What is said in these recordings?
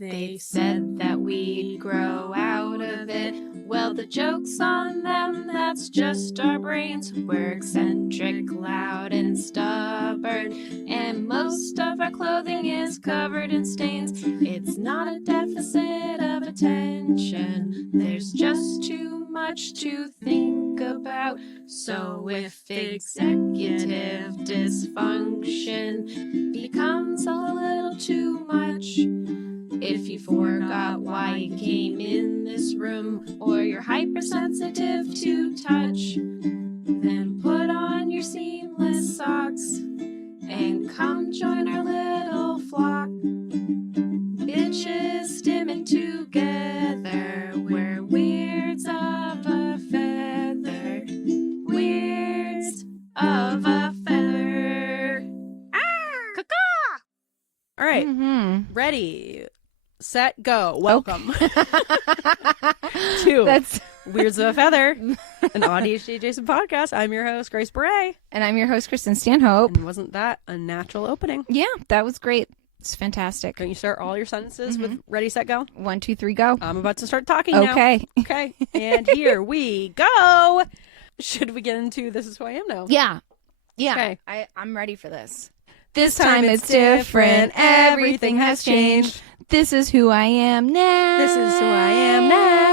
They said that we'd grow out of it. Well, the joke's on them, that's just our brains. We're eccentric, loud, and stubborn. And most of our clothing is covered in stains. It's not a deficit of attention. There's just too much to think about. So if executive dysfunction becomes a little too much, if you forgot why you came in this room, or you're hypersensitive to touch, then put on your seamless socks and come join our little flock. Bitches stimming together, we're weirds of a feather. Weirds of a feather. Ah! Caw-caw! All right. Ready, set, go. Welcome to That's Weirds of a Feather, an AuDHD-Adjacent podcast. I'm your host, Grace Beret. and I'm your host, Kristin Stanhope. And wasn't that a natural opening? Yeah, that was great. It's fantastic. Don't you start all your sentences with ready, set, go? 1, 2, 3, go. I'm about to start talking now. Okay. Okay. And here we go. Should we get into This Is Who I Am now? Yeah. Yeah. Okay. I'm ready for this. This time it's different. Everything has changed. This is who I am now. This is who I am now.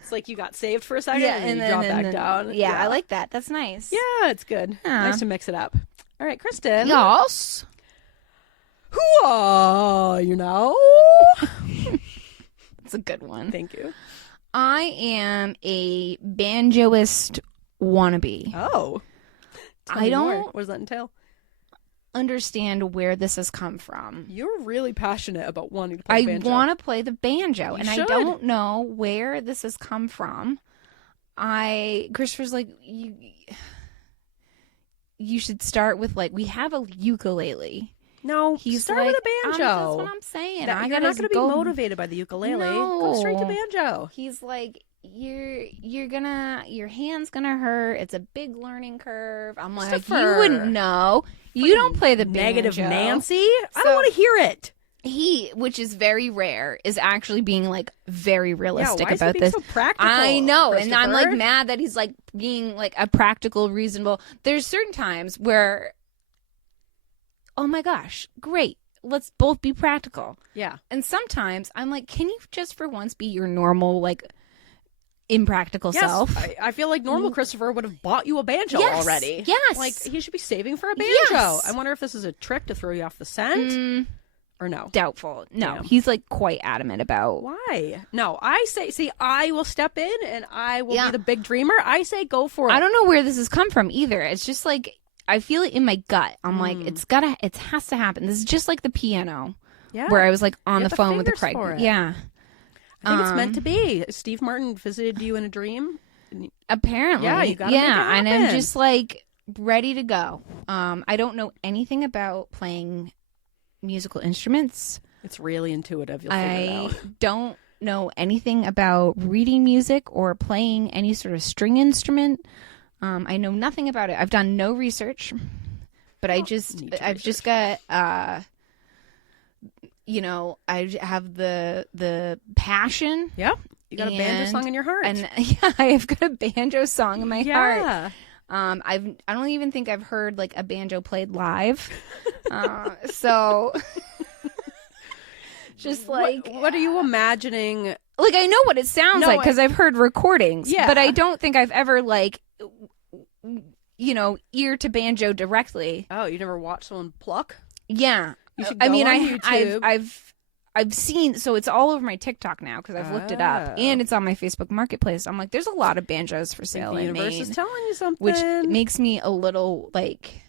It's like you got saved for a second and then you drop back down. Yeah, I like that. That's nice. Yeah, it's good. Yeah. Nice to mix it up. All right, Kristin. Yes. Who are you now? That's a good one. Thank you. I am a banjoist wannabe. Oh. Tell I me more. don't What does that entail? understand where this has come from. You're really passionate about wanting to play banjo. I want to play the banjo, and should. I don't know where this has come from. Christopher's like, you should start with, like, we have a ukulele. No, He's start like, with a banjo. That's what I'm saying. You're not going to be motivated by the ukulele. Go straight to banjo. He's like, your hand's gonna hurt. It's a big learning curve. I'm like, you wouldn't know. You don't play the banjo. Negative Nancy? I don't want to hear it. He, which is very rare, is actually being, like, very realistic why about is he being this. so practical, I know, and I'm, like, Christopher? mad that he's, like, being, like, a practical, reasonable. There's certain times where, oh my gosh, great, let's both be practical. Yeah. And sometimes I'm like, can you just for once be your normal, like, impractical self? I feel like normal Christopher would have bought you a banjo already. Yes. Like, he should be saving for a banjo. Yes. I wonder if this is a trick to throw you off the scent. Or no? Doubtful. No, Damn. he's, like, quite adamant about. Why? No, I say, see, I will step in and I will be the big dreamer. I say go for it. I don't know where this has come from either. It's just like, I feel it in my gut. I'm like, it has to happen. This is just like the piano. Yeah. Where I was, like, on You the have phone with the fingers for Craig. it. Yeah. I think it's meant to be. Steve Martin visited you in a dream. Apparently. Yeah, you gotta make it and I'm happen. just, like, ready to go. I don't know anything about playing musical instruments. It's really intuitive. You'll figure it I out. don't know anything about reading music or playing any sort of string instrument. I know nothing about it. I've done no research, but I've just got, I have the passion. Yeah. You got a banjo song in your heart. And yeah, I've got a banjo song in my heart. Yeah. I don't even think I've heard, like, a banjo played live. So just like, what are you imagining? like, I know what it sounds like because I've heard recordings, Yeah. but I don't think I've ever, like, ear to banjo directly. Oh, you never watched someone pluck? Yeah. You should I go mean, on I've YouTube. I've seen, so it's all over my TikTok now because I've looked it up, and it's on my Facebook Marketplace. I'm like, there's a lot of banjos for sale The in universe Maine, is telling you something. which makes me a little like,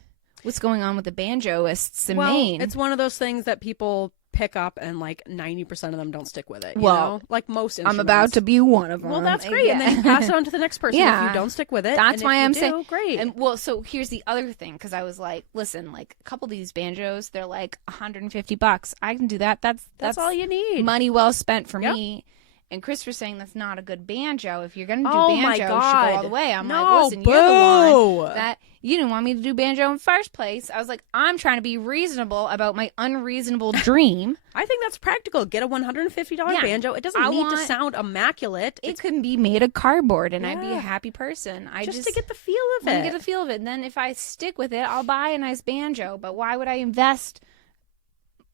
what's going on with the banjoists in Maine? It's one of those things that people pick up and, like, 90% of them don't stick with it. You Well, know? Like most I'm instruments. about to be one of them. Well, that's great. And then you pass it on to the next person Yeah. if you don't stick with it. That's and why if you I'm do, saying great. And well, so here's the other thing, because I was like, listen, like, a couple of these banjos, they're like $150. I can do that. That's all you need. money well spent for Yep. me. And Chris was saying that's not a good banjo. If you're going to do Oh banjo, my you should go God. all the way. I'm No, like, listen, boo. you're the one that you didn't want me to do banjo in the first place. I was like, I'm trying to be reasonable about my unreasonable dream. I think that's practical. Get a $150 banjo. It doesn't need to sound immaculate. It could be made of cardboard, and I'd be a happy person. Just to get the feel of I it. get the feel of it. And then if I stick with it, I'll buy a nice banjo. But why would I invest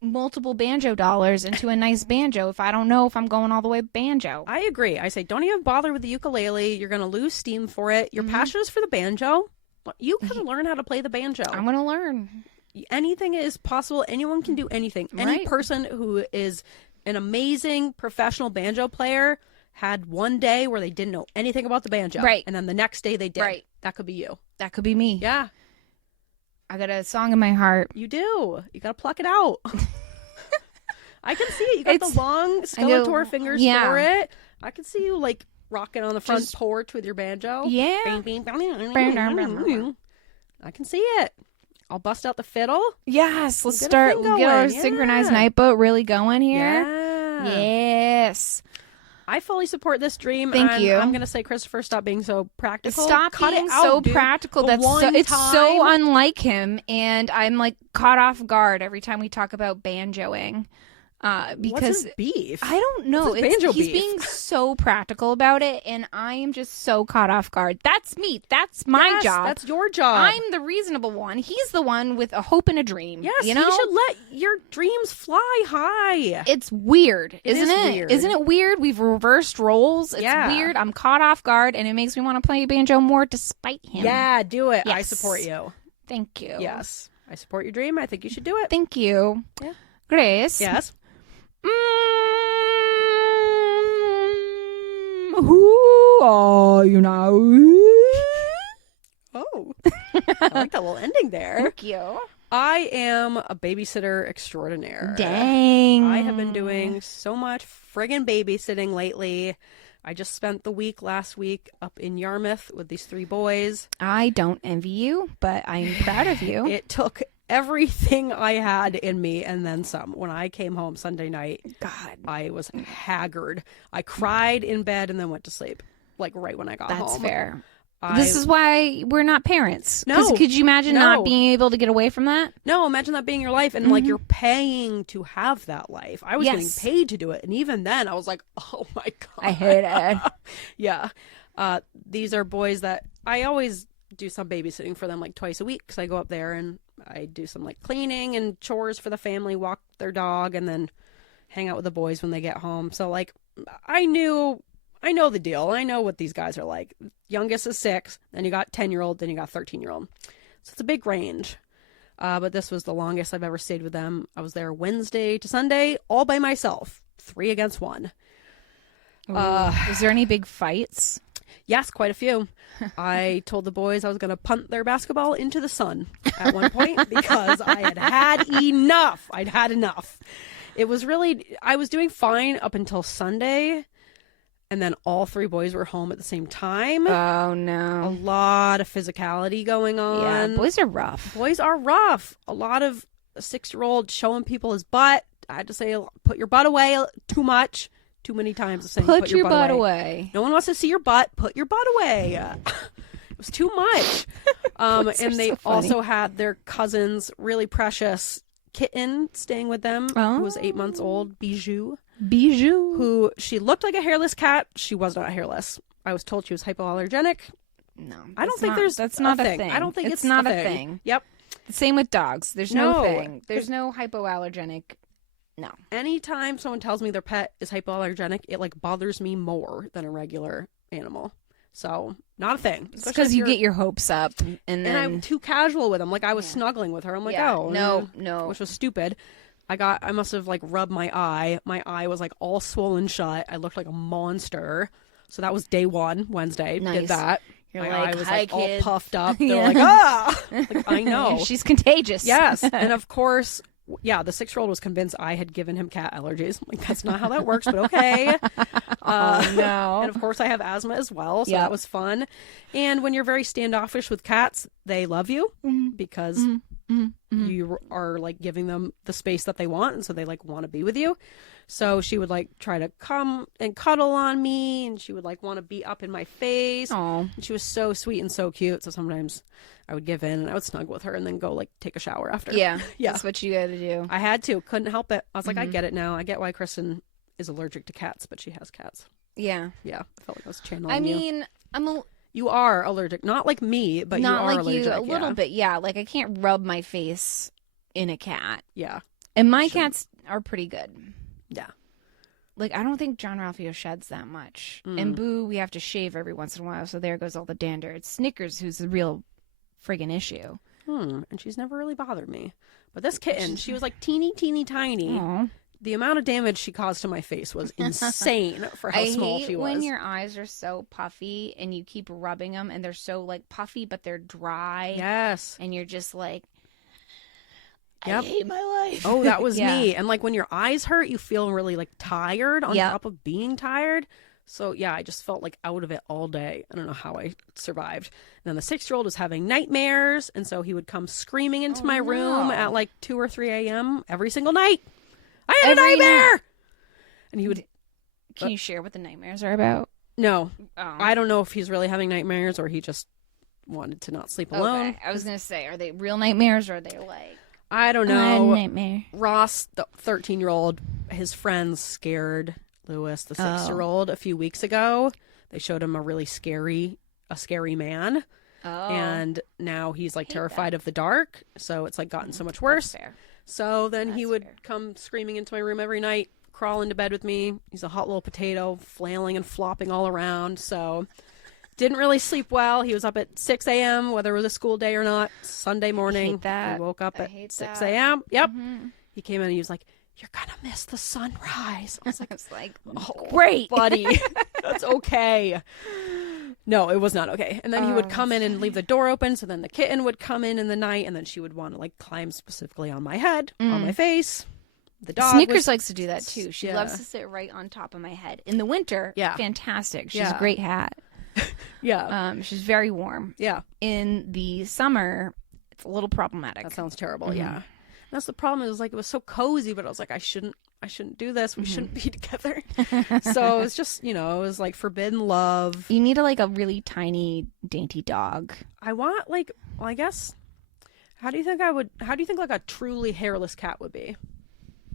multiple banjo dollars into a nice banjo if I don't know if I'm going all the way banjo? I agree. I say don't even bother with the ukulele. You're going to lose steam for it. Your passion is for the banjo. You can learn how to play the banjo. I'm going to learn. Anything is possible. Anyone can do anything. Any person who is an amazing professional banjo player had one day where they didn't know anything about the banjo. Right. And then the next day they did. Right. That could be you. That could be me. Yeah. I got a song in my heart. You do. You got to pluck it out. I can see it. You got the long Skeletor fingers for it. I can see you like rocking on the front porch with your banjo. Yeah. I can see it. I'll bust out the fiddle. Yes. Let's Get start. a thing We'll get our going. synchronized night boat really going here. Yeah. Yes. I fully support this dream. Thank you. I'm going to say, Christopher, stop being so practical. Stop Cut being it out, so dude. practical. The That's one it's time- so unlike him, and I'm like caught off guard every time we talk about banjoing. Because What's his beef? I don't know. What's his banjo He's beef? being so practical about it, and I am just so caught off guard. That's me. That's my job. That's your job. I'm the reasonable one. He's the one with a hope and a dream. Yes, you know? you should let your dreams fly high. It's weird, isn't is it? weird. Isn't it weird? We've reversed roles. It's weird. I'm caught off guard, and it makes me want to play banjo more despite him. Yeah, do it. I Yes. support you. Thank you. Yes. I support your dream. I think you should do it. Thank you. Yeah. Grace. Yes. Who are you now? Oh. I like that little ending there. Thank you. I am a babysitter extraordinaire. Dang. I have been doing so much friggin' babysitting lately. I just spent the week last week up in Yarmouth with these 3 boys. I don't envy you, but I'm proud of you. It took everything I had in me and then some. When I came home Sunday night, God, I was haggard. I cried in bed and then went to sleep, like right when I got home. that's fair. This is why we're not parents. No. Could you imagine not being able to get away from that? No, imagine that being your life and like you're paying to have that life. I was getting paid to do it. And even then I was like, oh my God. I hate it. Yeah. These are boys that I always do some babysitting for them like twice a week because I go up there and I do some like cleaning and chores for the family, walk their dog, and then hang out with the boys when they get home. So like I know the deal. I know what these guys are like. Youngest is 6, then you got 10-year-old, then you got 13-year-old. So it's a big range. But this was the longest I've ever stayed with them. I was there Wednesday to Sunday, all by myself, 3 against 1. Is there any big fights? Yes, quite a few. I told the boys I was going to punt their basketball into the sun at one point because I had enough. I'd had enough. It was really, I was doing fine up until Sunday. And then all 3 boys were home at the same time. Oh, A no. lot of physicality going on. Yeah, boys are rough. Boys are rough. A lot of a 6-year-old showing people his butt. I had to say, put your butt away too much. Too many times saying, Put your butt away. No one wants to see your butt. Put your butt away. It was too much. And they so funny. also had their cousin's really precious kitten staying with them, who was 8 months old, Bijou. Who she looked like a hairless cat. She was not hairless. I was told she was hypoallergenic. No, I don't think that's not a a thing. thing. I don't think it's not a a thing. thing. Yep. Same with dogs. There's no No. thing. There's no hypoallergenic. No. Anytime someone tells me their pet is hypoallergenic, it like bothers me more than a regular animal. So not a thing. It's Especially because if you you're- get your hopes up, and then I'm too casual with them. Like I was snuggling with her. I'm like, oh no. which was stupid. I must have like rubbed my eye. My eye was like all swollen shut. I looked like a monster. So that was day 1, Wednesday. Nice. Did that. You're My like, eye was "Hi, like all kid." puffed up. They're Yeah. like, ah! Like, I know. She's contagious. Yes. And of course, yeah, the 6-year-old was convinced I had given him cat allergies. I'm like, that's not how that works, but okay. Oh, no. And of course, I have asthma as well, so Yep. that was fun. And when you're very standoffish with cats, they love you because you are like giving them the space that they want, and so they like want to be with you. So she would like try to come and cuddle on me, and she would like want to be up in my face. Oh, And she was so sweet and so cute. So sometimes I would give in and I would snuggle with her and then go like take a shower after. yeah. Yeah. That's what you got to do. I had to. Couldn't help it. I was like, I get it now. I get why Kristin is allergic to cats, but she has cats. Yeah. Yeah. I felt like I was channeling I you. mean, You are allergic. Not like me, but not you are like allergic. you a little yeah. bit. Yeah. Like I can't rub my face in a cat. Yeah. And my cats are pretty good. Yeah. Like, I don't think John Ralphio sheds that much. And Boo, we have to shave every once in a while, so there goes all the dander. It's Snickers who's the real friggin' issue. And she's never really bothered me. But this kitten, she was like teeny tiny. Aww. The amount of damage she caused to my face was insane for how small she was. I hate when your eyes are so puffy and you keep rubbing them and they're so, like, puffy, but they're dry. Yes. And you're just like, Yep. I hate my life. Oh, that was Yeah. me. And like when your eyes hurt, you feel really like tired on Yep. top of being tired. So yeah, I just felt like out of it all day. I don't know how I survived. And then the 6-year-old was having nightmares, and so he would come screaming into my room at like 2 or 3 a.m. every single night. I had Every a nightmare. night. And he would. Can you share what the nightmares are about? No, Oh. I don't know if he's really having nightmares or he just wanted to not sleep alone. Okay. I was going to say, are they real nightmares or are they like... I don't I had a know. nightmare. Ross, the 13-year-old, his friends scared Lewis, the 6-year-old, a few weeks ago. They showed him a scary man. Oh. And now he's like hate terrified that. of the dark. So it's like gotten so much worse. That's fair. So then he That's would fair. come screaming into my room every night, crawl into bed with me. He's a hot little potato, flailing and flopping all around. So didn't really sleep well. He was up at 6 a.m., whether it was a school day or not. Sunday morning. hate that. He woke up I at hate 6 that. a.m. Yep. Mhm. He came in and he was like, "You're going to miss the sunrise." I was like, It's like, "Oh, great. buddy. That's okay." No, it was not okay. And then he would come in and leave the door open. So then the kitten would come in the night, and then she would want to like climb specifically on my head, on my face. The dog Snickers likes to do that too. She Yeah. loves to sit right on top of my head. In the winter, Yeah. fantastic. She's Yeah. a great hat. Yeah. She's very warm. Yeah. In the summer, it's a little problematic. That sounds terrible. Yeah. That's the problem. Is like it was so cozy, but I was like, I shouldn't do this. We shouldn't be together. So it was just, it was like forbidden love. You need a really tiny, dainty dog. I want I guess, how do you think like a truly hairless cat would be?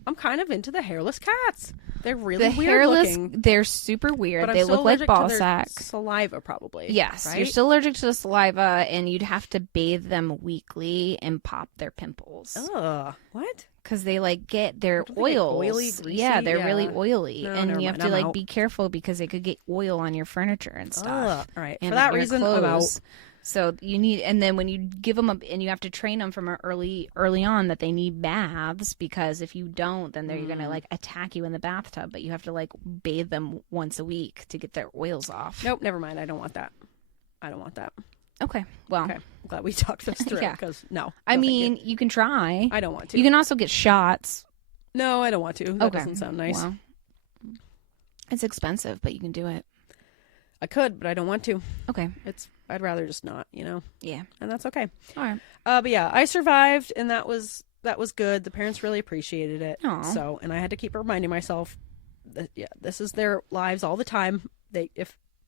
I'm kind of into the hairless cats. They're really The weird hairless, looking. they're super weird. But I'm They still look like allergic ball to their sacks. saliva, probably. Yes, right? you're still allergic to the saliva, and you'd have to bathe them weekly and pop their pimples Ugh. What? because they get their Don't they get oils. oily, greasy? Yeah, they're really Yeah. oily, No, and never you have mind. to I'm out. be careful because they could get oil on your furniture and stuff. Ugh. All right. And For that your reason, I'm out. clothes. So you need, and then when you give them and you have to train them from early on that they need baths, because if you don't, then they're gonna attack you in the bathtub. But you have to bathe them once a week to get their oils off. Nope. Never mind. I don't want that. Okay, well, Okay. I'm glad we talked this through. Yeah. Because no. I No, thank mean, you. you can try. I don't want to. You can also get shots. No, I don't want to. That Okay. doesn't sound nice. Well, it's expensive, but you can do it. I could, but I don't want to. Okay. I'd rather just not, Yeah. and that's okay. All right. But yeah, I survived, and that was good. The parents really appreciated it. Aw. So, and I had to keep reminding myself that this is their lives all the time.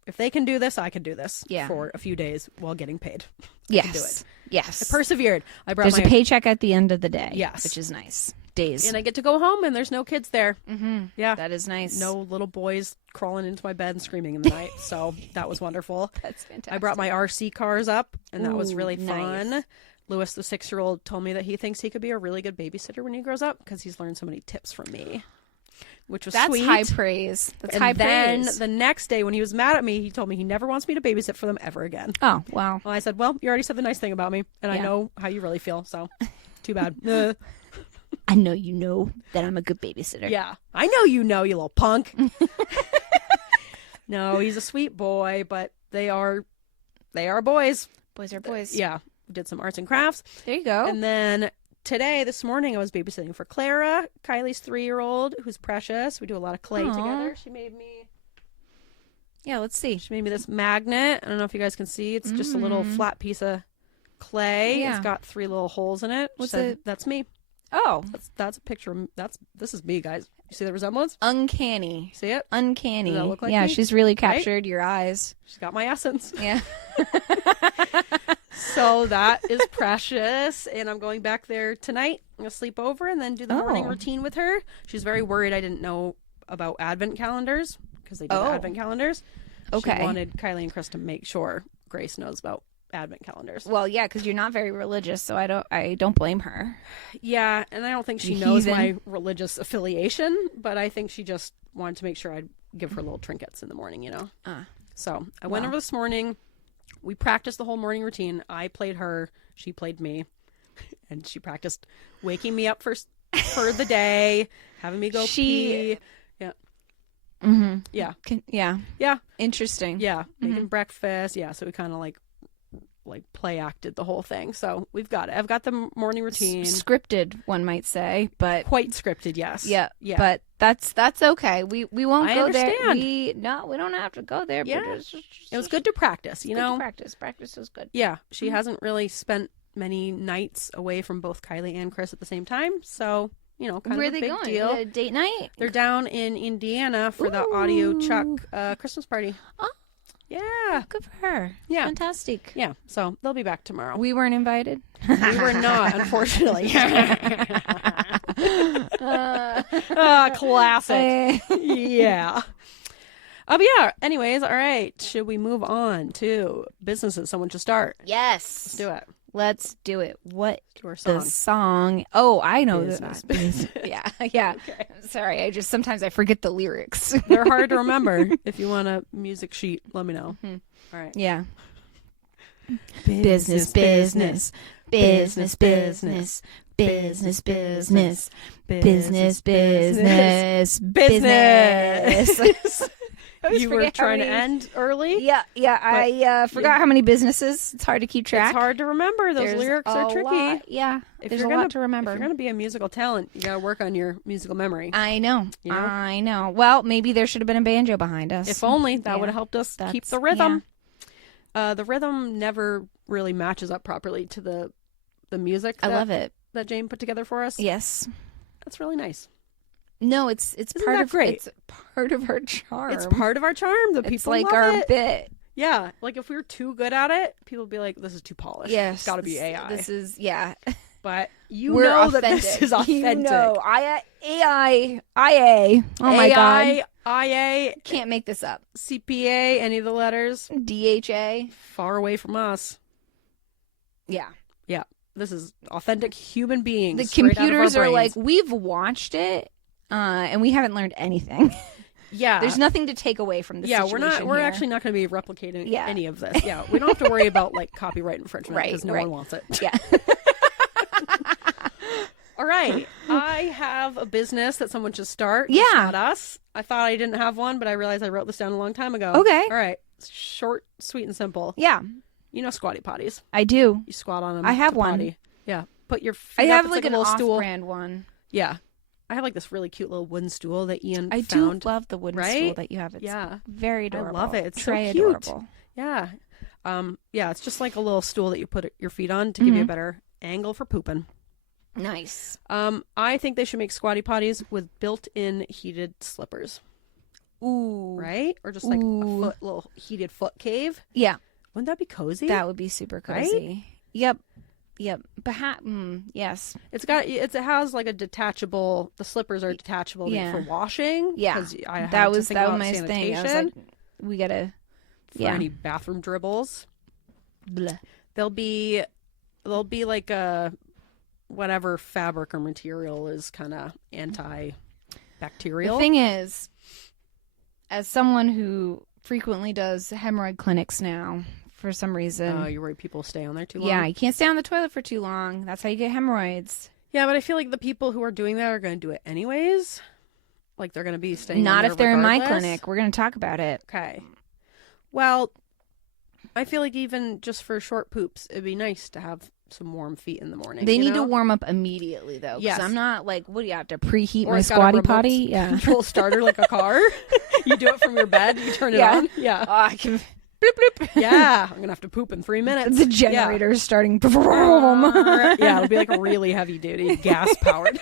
If they can do this, I can do this. Yeah. For a few days while getting paid. Yes. do it. Yes. I persevered. I brought There's my a paycheck at the end of the day. Yes. Which is nice. Days. and I get to go home, and there's no kids there. Mm-hmm. Yeah. That is nice. No little boys crawling into my bed and screaming in the night. So that was wonderful. That's fantastic. I brought my RC cars up, and that was Ooh, really nice. fun. Lewis, the 6-year-old, told me that he thinks he could be a really good babysitter when he grows up because he's learned so many tips from me, which was That's sweet. high praise. That's And high then praise. the next day, when he was mad at me, he told me he never wants me to babysit for them ever again. Oh, wow. Well, I said, "Well, you already said the nice thing about me, and I Yeah. know how you really feel. So, too bad." I know you know that I'm a good babysitter. Yeah, I know you little punk. No, he's a sweet boy, but they are boys. Boys are boys. Yeah, we did some arts and crafts. There you go. And then this morning, I was babysitting for Clara, Kylie's 3-year-old, who's precious. We do a lot of clay Aw. together. She made me Yeah, let's see. this magnet. I don't know if you guys can see. It's just a little flat piece of clay. Yeah. It's got 3 little holes in it. What's So it? That's me. Oh, That's a picture. This is me, guys. You see the resemblance? Uncanny. See it? Uncanny. Does that look like yeah, me? she's really captured your eyes. She's got my essence. Yeah. So that is precious. And I'm going back there tonight. I'm going to sleep over and then do the morning routine with her. She's very worried I didn't know about advent calendars because they do the advent calendars. Okay. She wanted Kylie and Chris to make sure Grace knows about advent calendars. Well, yeah, because you're not very religious, so I don't blame her. Yeah, and I don't think she knows my religious affiliation, but I think she just wanted to make sure I'd give her little trinkets in the morning, you know? So I went over this morning. We practiced the whole morning routine. I played her. She played me. And she practiced waking me up for the day, having me go pee. Yeah. Mm-hmm. Yeah. Yeah. Interesting. Yeah. Making breakfast. Yeah. So we kind of like play acted the whole thing. So we've got it. I've got the morning routine. Scripted, one might say, but quite scripted, yes. Yeah. But that's okay. We won't go there. We don't have to go there. Yeah. But it was good to practice, you know. Practice was good. Yeah. She hasn't really spent many nights away from both Kylie and Chris at the same time. So, you know, kind Where of a are they big going? deal. A date night? They're down in Indiana for the Audio Chuck Christmas party. Oh. Yeah. Good for her. Yeah. Fantastic. Yeah. So they'll be back tomorrow. We weren't invited. We were not, unfortunately. Classic. Yeah. But yeah. Anyways, all right. Should we move on to businesses someone should start? Yes. Let's do it. Let's do it. What to our song. The song? Oh, I know Business. this. Yeah. Okay. Sorry, sometimes I forget the lyrics. They're hard to remember. If you want a music sheet, let me know. Mm-hmm. All right. Yeah. Business. Business. Business. Business. Business. Business. Business. Business. You were trying to end early? Yeah. I forgot how many businesses. It's hard to keep track. It's hard to remember. Those lyrics are tricky. Lot. Yeah. There's a lot to remember. If you're going to be a musical talent, you got to work on your musical memory. I know. You know? I know. Well, maybe there should have been a banjo behind us. If only. That would have helped us keep the rhythm. Yeah. The rhythm never really matches up properly to the music. I love it. That Jane put together for us. Yes. That's really nice. No, it's part of great? It's part of our charm. It's part of our charm. The people it's like love our it. bit. Yeah, like if we were too good at it, people would be like, "This is too polished. Yes, it's got to be AI." This is But we're know authentic. that this is authentic. You know, IA. Oh my god, IA, can't make this up. CPA, any of the letters. DHA, far away from us. Yeah. This is authentic human beings. The computers are like, we've watched it, and we haven't learned anything. Yeah, there's nothing to take away from this. Yeah, situation we're here. actually not going to be replicating any of this. Yeah, we don't have to worry about like copyright infringement because no one wants it. Yeah. All right, I have a business that someone should start. Yeah, it's not us. I thought I didn't have one, but I realized I wrote this down a long time ago. Okay. All right, short, sweet, and simple. Yeah. You know squatty potties. I do. You squat on them. I have one. Potty. Yeah. Put your feet I have up. like an little stool. off-brand one. Yeah. I have like this really cute little wooden stool that Ian I found. do love the wooden stool that you have. It's very adorable. I love it. It's Very so cute. adorable. Yeah. It's just like a little stool that you put your feet on to give you a better angle for pooping. Nice. I think they should make squatty potties with built-in heated slippers. Ooh. Right? Or just like a little heated foot cave. Yeah. Wouldn't that be cozy? That would be super cozy. Right? Yep. But yes. It has like a detachable. The slippers are detachable for washing. Yeah. That was my thing. I was like, we gotta for any bathroom dribbles. Blah. They'll be like a whatever fabric or material is kind of antibacterial. The thing is, as someone who frequently does hemorrhoid clinics now, for some reason. Oh, you're worried people stay on there too long? Yeah, you can't stay on the toilet for too long. That's how you get hemorrhoids. Yeah, but I feel like the people who are doing that are going to do it anyways. Like they're going to be staying Not on there if they're regardless. in my clinic. We're going to talk about it. Okay. Well, I feel like even just for short poops, it'd be nice to have some warm feet in the morning. They need to warm up immediately, though. Yes. I'm not like, what do you have to preheat or my squatty potty? Yeah. Control starter like a car. You do it from your bed. You turn it on. Yeah. Oh, I can... Bloop, bloop. Yeah. I'm going to have to poop in 3 minutes. The generator's starting. Yeah. It'll be like really heavy duty, gas powered.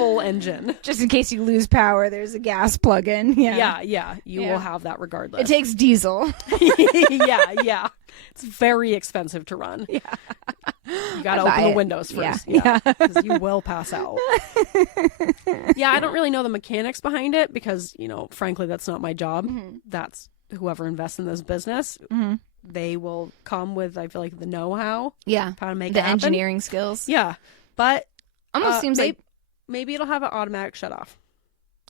full engine. Just in case you lose power, there's a gas plug-in. Yeah. Yeah. You will have that regardless. It takes diesel. Yeah. It's very expensive to run. Yeah. You got to open the windows first. Yeah. Because you will pass out. Yeah, I don't really know the mechanics behind it because, frankly, that's not my job. Mm-hmm. That's whoever invests in this business. Mm-hmm. They will come with, I feel like, the know-how. Yeah. How to make the it happen. Engineering skills. Yeah. But almost seems like maybe it'll have an automatic shut off.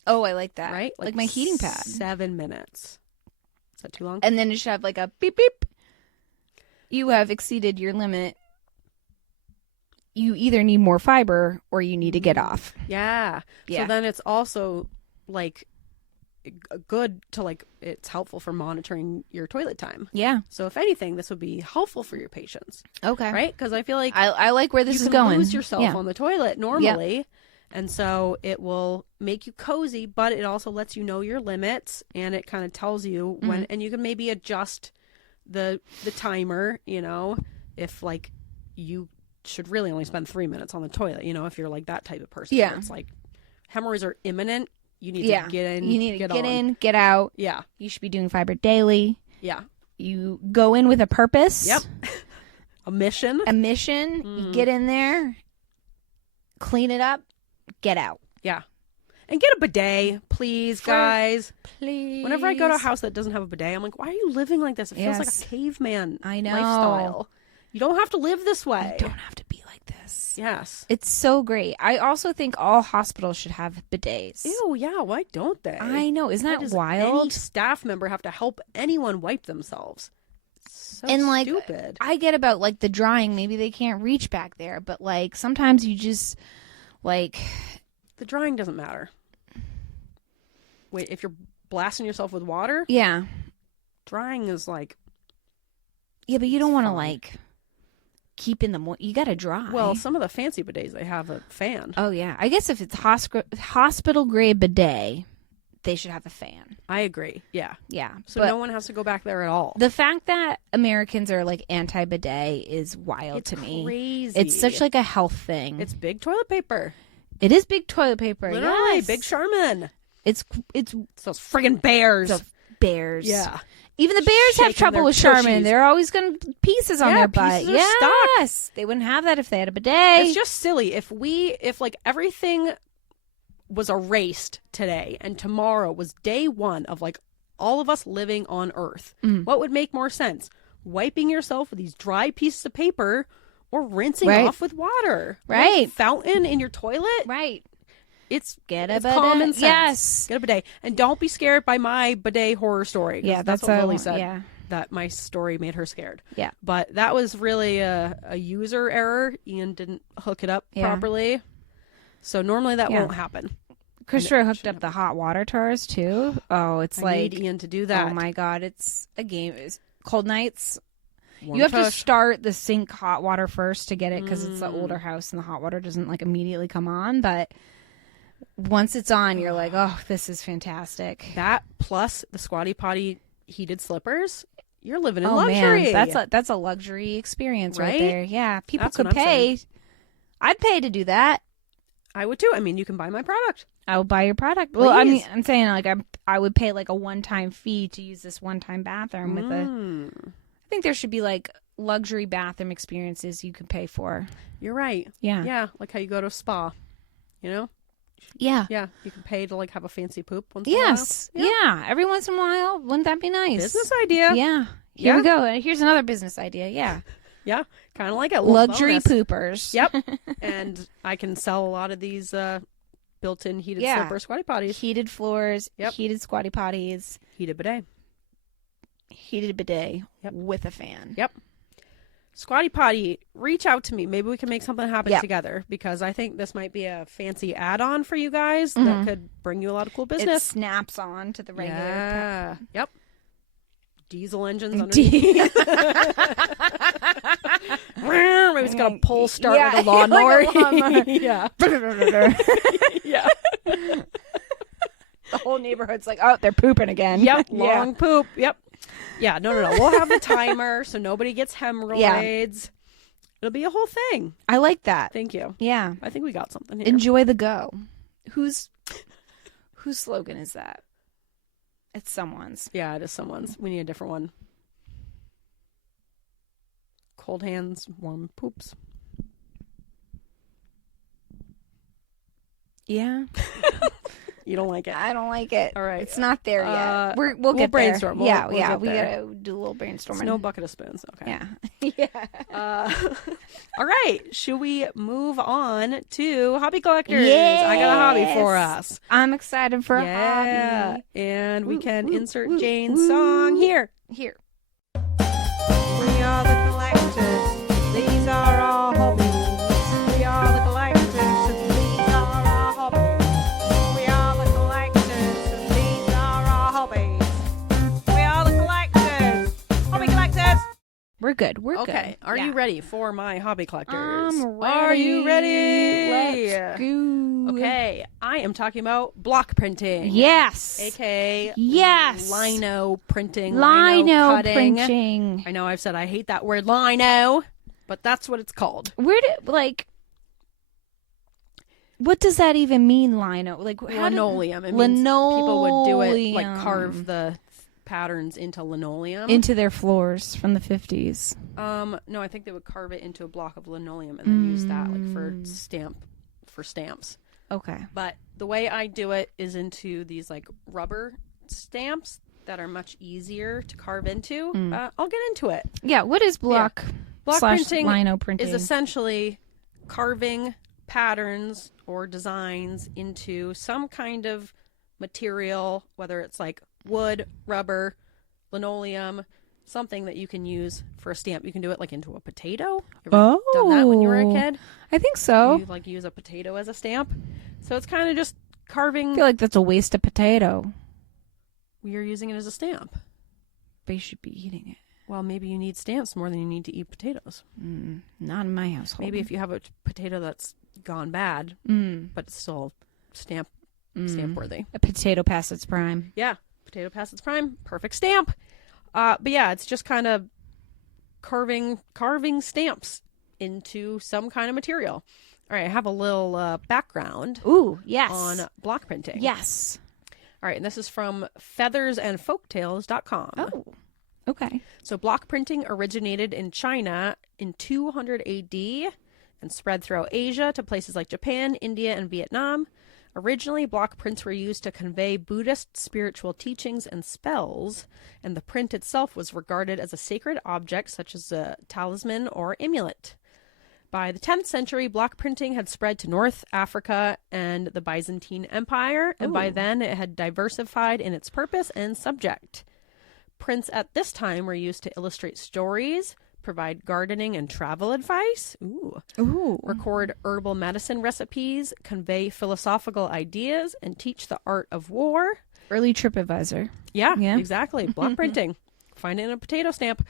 Oh, I like that. Right? Like my heating pad. 7 minutes. Is that too long? And then it should have like a beep beep. You have exceeded your limit. You either need more fiber or you need to get off. Yeah. So then it's also like good to it's helpful for monitoring your toilet time. Yeah. So if anything, this would be helpful for your patients. Okay. Right? Because I feel like I like where this is You going. can lose yourself on the toilet normally. Yep. And so it will make you cozy, but it also lets you know your limits, and it kind of tells you when, and you can maybe adjust the timer, if you should really only spend 3 minutes on the toilet, if you're like that type of person. Yeah. It's like hemorrhoids are imminent. You need to get in. You need to get in, get out. Yeah. You should be doing fiber daily. Yeah. You go in with a purpose. Yep. A mission. You get in there, clean it up, get out. Yeah. And get a bidet, please, guys. Please. Whenever I go to a house that doesn't have a bidet, I'm like, why are you living like this? It feels like a caveman lifestyle. You don't have to live this way. You don't have to be like this. Yes. It's so great. I also think all hospitals should have bidets. Ew, yeah. Why don't they? I know. Isn't that wild? Any staff member have to help anyone wipe themselves? So stupid. I get about the drying. Maybe they can't reach back there, but sometimes you just the drying doesn't matter. Wait, if you're blasting yourself with water? Yeah. Drying is yeah, but you don't want to keep in the you got to dry. Well, some of the fancy bidets, they have a fan. Oh, yeah. I guess if it's hospital grade bidet, they should have a fan. I agree. Yeah. Yeah. So no one has to go back there at all. The fact that Americans are anti-bidet is wild to me. It's crazy. It's such a health thing. It's big toilet paper. It is big toilet paper. Literally, yes. Big Charmin. It's those friggin' bears. Those bears. Yeah. Even the bears have trouble with Charmin. They're always going to pieces on their butt. Yes. Stuck. They wouldn't have that if they had a bidet. It's just silly. If everything was erased today and tomorrow was day one of all of us living on Earth, what would make more sense? Wiping yourself with these dry pieces of paper or rinsing off with water. Right. Fountain in your toilet. Right. It's bidet. Common sense. Yes. Get a bidet. And don't be scared by my bidet horror story. Yeah, that's what Lily said. Yeah. That my story made her scared. Yeah. But that was really a user error. Ian didn't hook it up properly. So normally that won't happen. Christopher hooked up the hot water to ours too. Oh, it's I need Ian to do that. Oh my God, it's a game. It's cold nights. You have to start the sink hot water first to get it because it's an older house and the hot water doesn't immediately come on. But once it's on, you're like, oh, this is fantastic. That plus the Squatty Potty heated slippers. You're living in luxury. Man, that's a luxury experience right there. Yeah, people could pay. I'd pay to do that. I would too. I mean, you can buy my product. I will buy your product. Please. Well, I mean, I'm saying I would pay a one-time fee to use this one-time bathroom with I think there should be luxury bathroom experiences you can pay for. You're right. Yeah. Yeah, like how you go to a spa, Yeah. Yeah, you can pay to have a fancy poop once in a while. Yes. Yeah, every once in a while. Wouldn't that be nice? Business idea. Yeah. Here we go. Here's another business idea. Yeah. Yeah, kind of like it. Luxury poopers. Yep. And I can sell a lot of these built-in heated slipper squatty potties. Heated floors, heated squatty potties. Heated bidet. Heated bidet with a fan. Yep. Squatty Potty, reach out to me. Maybe we can make something happen together because I think this might be a fancy add-on for you guys that could bring you a lot of cool business. It snaps on to the regular. Yeah. Yep. Diesel engines underneath. Maybe it's got a pull start with a lawnmower. Yeah. Yeah. The whole neighborhood's oh, they're pooping again. Yep. Long poop. Yep. Yeah, no. We'll have the timer so nobody gets hemorrhoids. Yeah. It'll be a whole thing. I like that. Thank you. Yeah. I think we got something here. Enjoy the go. Whose slogan is that? It's someone's. Yeah, it is someone's. We need a different one. Cold hands, warm poops. Yeah. You don't like it? I don't like it. All right. It's not there yet. We'll get brainstorm. there. We'll yeah. get We there. gotta do a little brainstorming. No bucket of spoons. Okay. Yeah. Yeah. All right. Should we move on to hobby collectors? Yes. I got a hobby for us. I'm excited for a Yeah. hobby. And we can woo, insert woo, Jane's woo. song here. Here. We are the collectors. These are our hobbies. We are the collectors. And these are our hobbies. We are the collectors. And these are our hobbies. We are the collectors. Hobby collectors. We're good. We're good. Okay. Are you ready for my hobby collectors? I'm ready. Are you ready? Let's go. Okay. I am talking about block printing. Yes. AKA Yes. lino printing. Lino cutting. printing. I know I've said I hate that word lino, but that's what it's called. Where did what does that even mean, lino? Like Linoleum. It means people would do it, like carve the patterns into linoleum. into their floors from the 50s. No, I think they would carve it into a block of linoleum and then use that like for stamps. Okay. But the way I do it is into these like rubber stamps that are much easier to carve into. I'll get into it. Yeah. What is block printing lino printing? is essentially carving patterns or designs into some kind of material, whether it's like wood, rubber, linoleum, something that you can use for a stamp. You can do it like into a potato. You ever done that when you were a kid? I think so. You like use a potato as a stamp. So it's kind of just carving. I feel like that's a waste of potato. You're using it as a stamp. They should be eating it. Well, maybe you need stamps more than you need to eat potatoes. Not in my household. Maybe if you have a potato that's gone bad, but it's still stamp worthy. A potato past its prime. Yeah, potato past its prime, perfect stamp. But yeah, it's just kind of carving stamps into some kind of material. All right, I have a little background. Ooh, yes. On block printing. Yes. All right, and this is from feathersandfolktales.com. Oh, okay. So block printing originated in China in 200 AD and spread throughout Asia to places like Japan, India, and Vietnam. Originally, block prints were used to convey Buddhist spiritual teachings and spells, and the print itself was regarded as a sacred object such as a talisman or amulet. By the 10th century, block printing had spread to North Africa and the Byzantine Empire, and by then it had diversified in its purpose and subject. Prints at this time were used to illustrate stories, provide gardening and travel advice, record herbal medicine recipes, convey philosophical ideas, and teach the art of war. Early TripAdvisor. Yeah, exactly. Block printing. Find it in a potato stamp.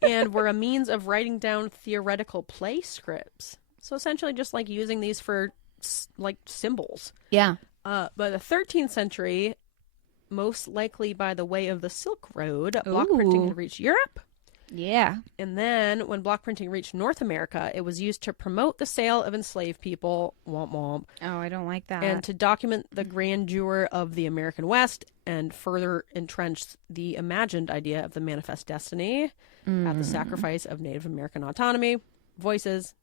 And were a means of writing down theoretical play scripts. So essentially just like using these for like symbols. Yeah. By the 13th century, most likely by the way of the Silk Road, block printing had reached Europe. Yeah. And then when block printing reached North America, it was used to promote the sale of enslaved people, womp womp. Oh, I don't like that. And to document the grandeur of the American West and further entrench the imagined idea of the manifest destiny at the sacrifice of Native American autonomy, voices,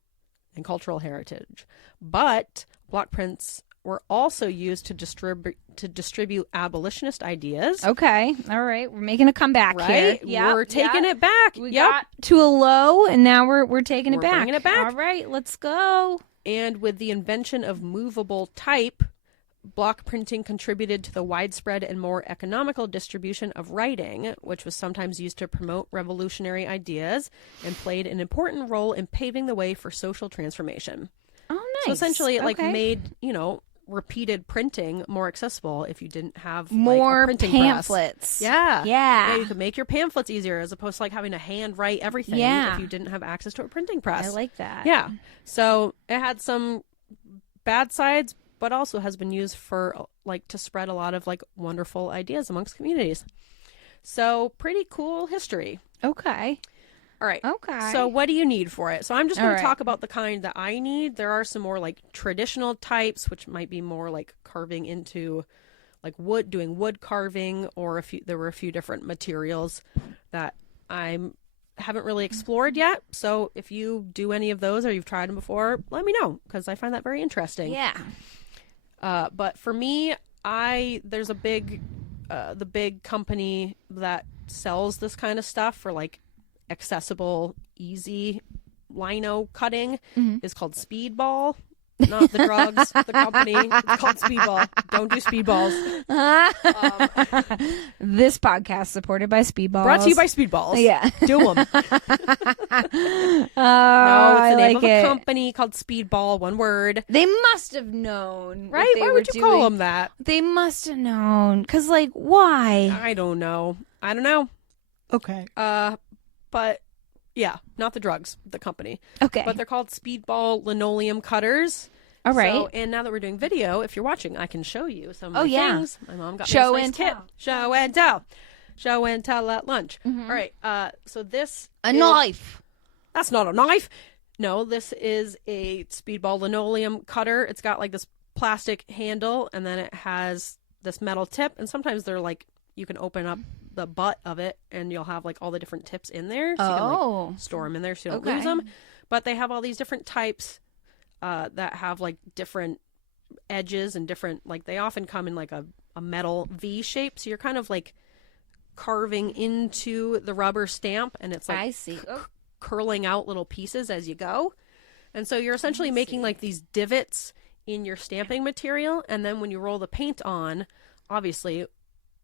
and cultural heritage. But block prints were also used to distribute abolitionist ideas. Okay. All right. We're making a comeback here. Yep. We're taking it back. We got to a low, and now we're taking it back. Bringing it back. All right. Let's go. And with the invention of movable type, block printing contributed to the widespread and more economical distribution of writing, which was sometimes used to promote revolutionary ideas and played an important role in paving the way for social transformation. Oh, nice. So essentially it made, repeated printing more accessible if you didn't have more a printing pamphlets. Press. Yeah. Yeah. You could make your pamphlets easier as opposed to having to hand write everything if you didn't have access to a printing press. I like that. Yeah. So it had some bad sides, but also has been used for to spread a lot of wonderful ideas amongst communities. So pretty cool history. Okay. All right. Okay. So what do you need for it? So I'm just going All to right. talk about the kind that I need. There are some more like traditional types, which might be more like carving into like wood, doing wood carving, or there were a few different materials that I haven't really explored yet. So if you do any of those or you've tried them before, let me know, because I find that very interesting. Yeah. But for me, there's a the big company that sells this kind of stuff for like accessible, easy lino cutting is called Speedball. Not the drugs, the company. It's called Speedball. Don't do Speedballs. This podcast supported by Speedballs. Brought to you by Speedballs. Yeah. Do them. No, it's the name of a company called Speedball, one word. They must have known. Right? Why would you call them that? They must have known. Because, like, why? I don't know. Okay. But yeah, not the drugs, the company. Okay. But they're called Speedball linoleum cutters. All right. So, and now that we're doing video, if you're watching, I can show you some of the things. My mom got Show me a nice and tip. tell. Show and tell. Show and tell at lunch. All right. So this A knife. That's not a knife. No, this is a Speedball linoleum cutter. It's got like this plastic handle, and then it has this metal tip. And sometimes they're like, you can open up the butt of it, and you'll have like all the different tips in there. So you can like store them in there so you don't lose them. But they have all these different types that have like different edges and different, like they often come in like a metal V shape. So you're kind of like carving into the rubber stamp, and it's like I see. curling out little pieces as you go. And so you're essentially making like these divots in your stamping material, and then when you roll the paint on, obviously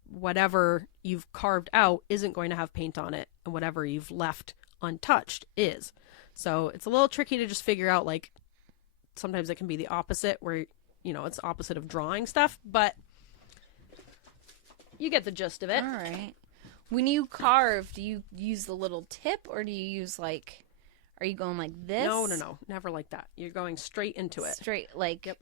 whatever you've carved out isn't going to have paint on it, and whatever you've left untouched is. So it's a little tricky to just figure out, like sometimes it can be the opposite, where it's opposite of drawing stuff, but you get the gist of it. All right. When you carve, do you use the little tip, or do you use like, are you going like this? No, never like that. You're going straight into it. Straight, like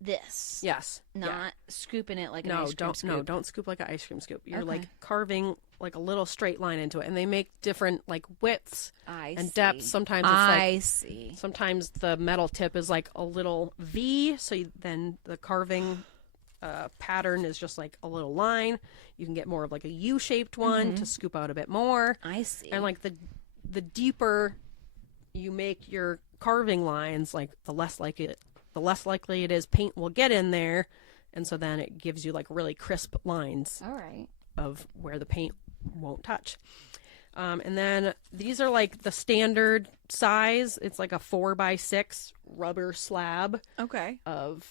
this. Yes. Not scooping it like an ice cream scoop. No, don't scoop like an ice cream scoop. You're like carving like a little straight line into it, and they make different like widths and depths. Sometimes it's like sometimes the metal tip is like a little V, so then the carving pattern is just like a little line. You can get more of like a U-shaped one to scoop out a bit more. I see. And like the deeper you make your carving lines, like the less likely it is paint will get in there, and so then it gives you like really crisp lines. All right. Of where the paint won't touch. And then these are like the standard size. It's like a 4x6 rubber slab. Okay.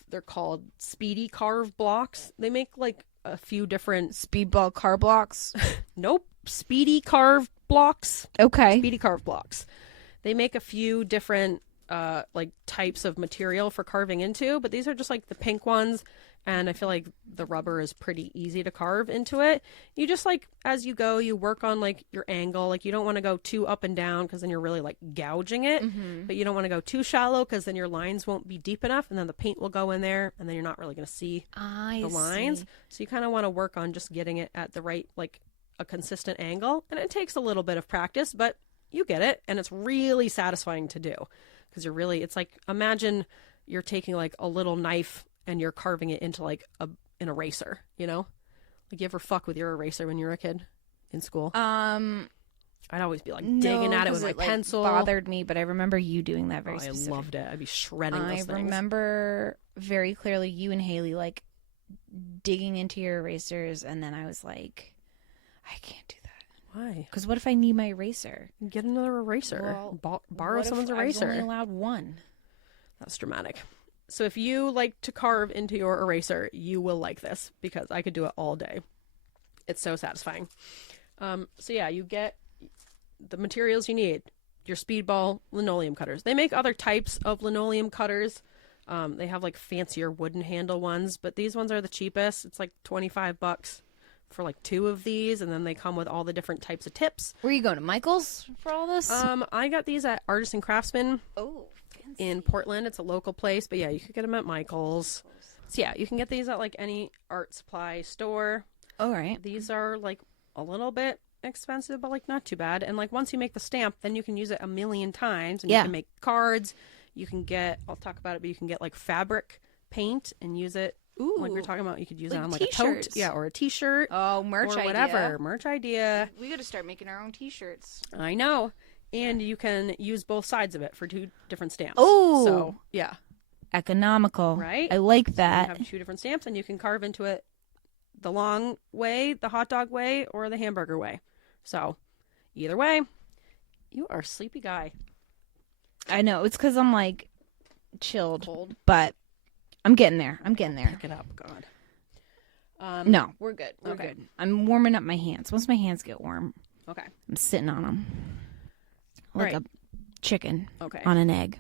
They're called Speedy Carve blocks. They make like a few different Speedball car blocks. Nope. Speedy Carve blocks. Okay. Speedy Carve blocks. They make a few different like types of material for carving into, but these are just like the pink ones, and I feel like the rubber is pretty easy to carve into it. You just like, as you go, you work on like your angle. Like you don't want to go too up and down, because then you're really like gouging it, but you don't want to go too shallow, because then your lines won't be deep enough, and then the paint will go in there, and then you're not really going to see the lines. So you kind of want to work on just getting it at the right, like a consistent angle, and it takes a little bit of practice, but you get it, and it's really satisfying to do. Because it's like, imagine you're taking like a little knife and you're carving it into like an eraser, Like you ever fuck with your eraser when you were a kid in school? I'd always be like digging at it with my pencil. Bothered me, but I remember you doing that very I specifically. loved it. I'd be shredding those things. I remember very clearly you and Haley like digging into your erasers, and then I was like, I can't do that. Why? Because what if I need my eraser? Get another eraser. Well, borrow someone's eraser. I was only allowed one. That's dramatic. So if you like to carve into your eraser, you will like this, because I could do it all day. It's so satisfying. So yeah, you get the materials you need. Your Speedball linoleum cutters. They make other types of linoleum cutters. They have like fancier wooden handle ones, but these ones are the cheapest. It's like $25 for like 2 of these, and then they come with all the different types of tips. Where are you going, to Michael's for all this? I got these at Artisan Craftsman in Portland. It's a local place, but yeah, you could get them at Michael's. So yeah, you can get these at like any art supply store. All right. These are like a little bit expensive, but like not too bad. And like once you make the stamp, then you can use it a million times, and Yeah. you can make cards. You can get, I'll talk about it, but you can get like fabric paint and use it. Ooh. Like we were talking about, you could use Like it on like a tote, t-shirts. yeah, or a T-shirt, Oh, merch or idea. whatever, merch idea. We got to start making our own T-shirts. I know, and you can use both sides of it for 2 different stamps. Oh. So yeah, Economical. Right? I like you that. have 2 different stamps, and you can carve into it the long way, the hot dog way, or the hamburger way. So either way, you are a sleepy guy. I know. It's because I'm like chilled, Cold. but I'm getting there. Pick it up, God. No, we're good. We're Okay. good. I'm warming up my hands. Once my hands get warm, Okay. I'm sitting on them like Right. a chicken Okay. on an egg.